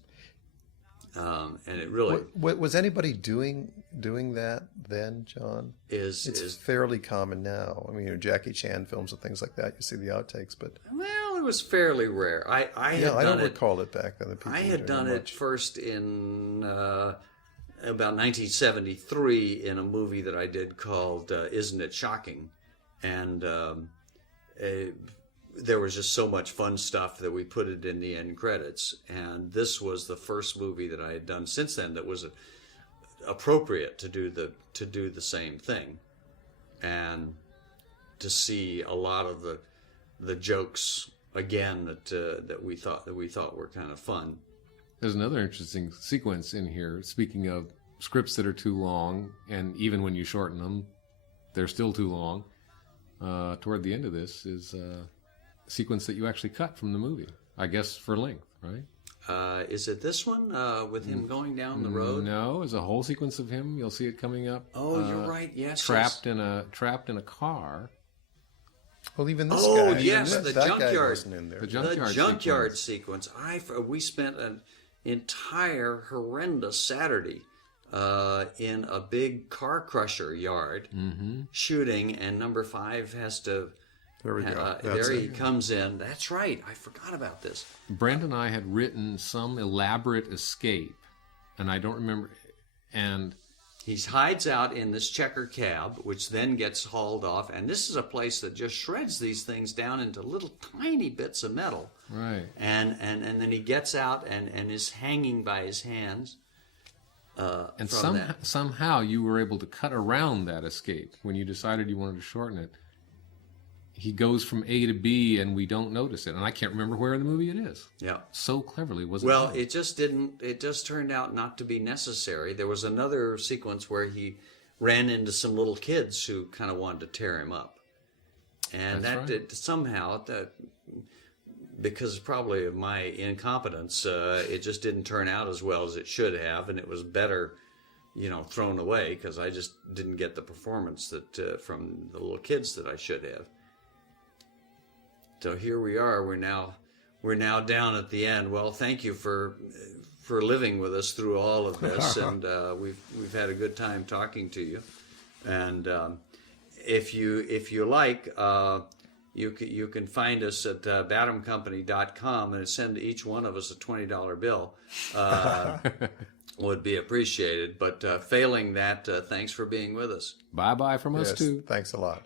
And it really was anybody doing that then, John? It's fairly common now. I mean, Jackie Chan films and things like that. You see the outtakes, but it was fairly rare. I don't recall it back then. I had done it first in about 1973 in a movie that I did called "Isn't It Shocking," and there was just so much fun stuff that we put it in the end credits. And this was the first movie that I had done since then that was appropriate to do the same thing, and to see a lot of the jokes again that we thought were kind of fun. There's another interesting sequence in here. Speaking of scripts that are too long, and even when you shorten them, they're still too long. Toward the end of this is a sequence that you actually cut from the movie, I guess for length, right? Is it this one with him going down the road? No, it's a whole sequence of him. You'll see it coming up. Oh, you're right. Yes, trapped in a car. Well, even this guy. Oh, yes, the that junkyard. Guy wasn't in there. The junkyard sequence. We spent an entire horrendous Saturday in a big car crusher yard shooting, and number 5 has to. There we go. There he comes in. That's right. I forgot about this. Brent and I had written some elaborate escape, and I don't remember. And he hides out in this checker cab, which then gets hauled off. And this is a place that just shreds these things down into little tiny bits of metal. Right. And then he gets out and is hanging by his hands. And somehow you were able to cut around that escape when you decided you wanted to shorten it. He goes from A to B, and we don't notice it. And I can't remember where in the movie it is. Yeah. So cleverly was it? Well, done. it just didn't. It just turned out not to be necessary. There was another sequence where he ran into some little kids who kind of wanted to tear him up, and somehow because probably of my incompetence, it just didn't turn out as well as it should have, and it was better, thrown away because I just didn't get the performance that from the little kids that I should have. So here we are. We're now down at the end. Well, thank you for living with us through all of this, and we've had a good time talking to you. And if you like, you can find us at badhamcompany.com and send each one of us a $20 bill. Would be appreciated. But failing that, thanks for being with us. Bye-bye from us too. Thanks a lot.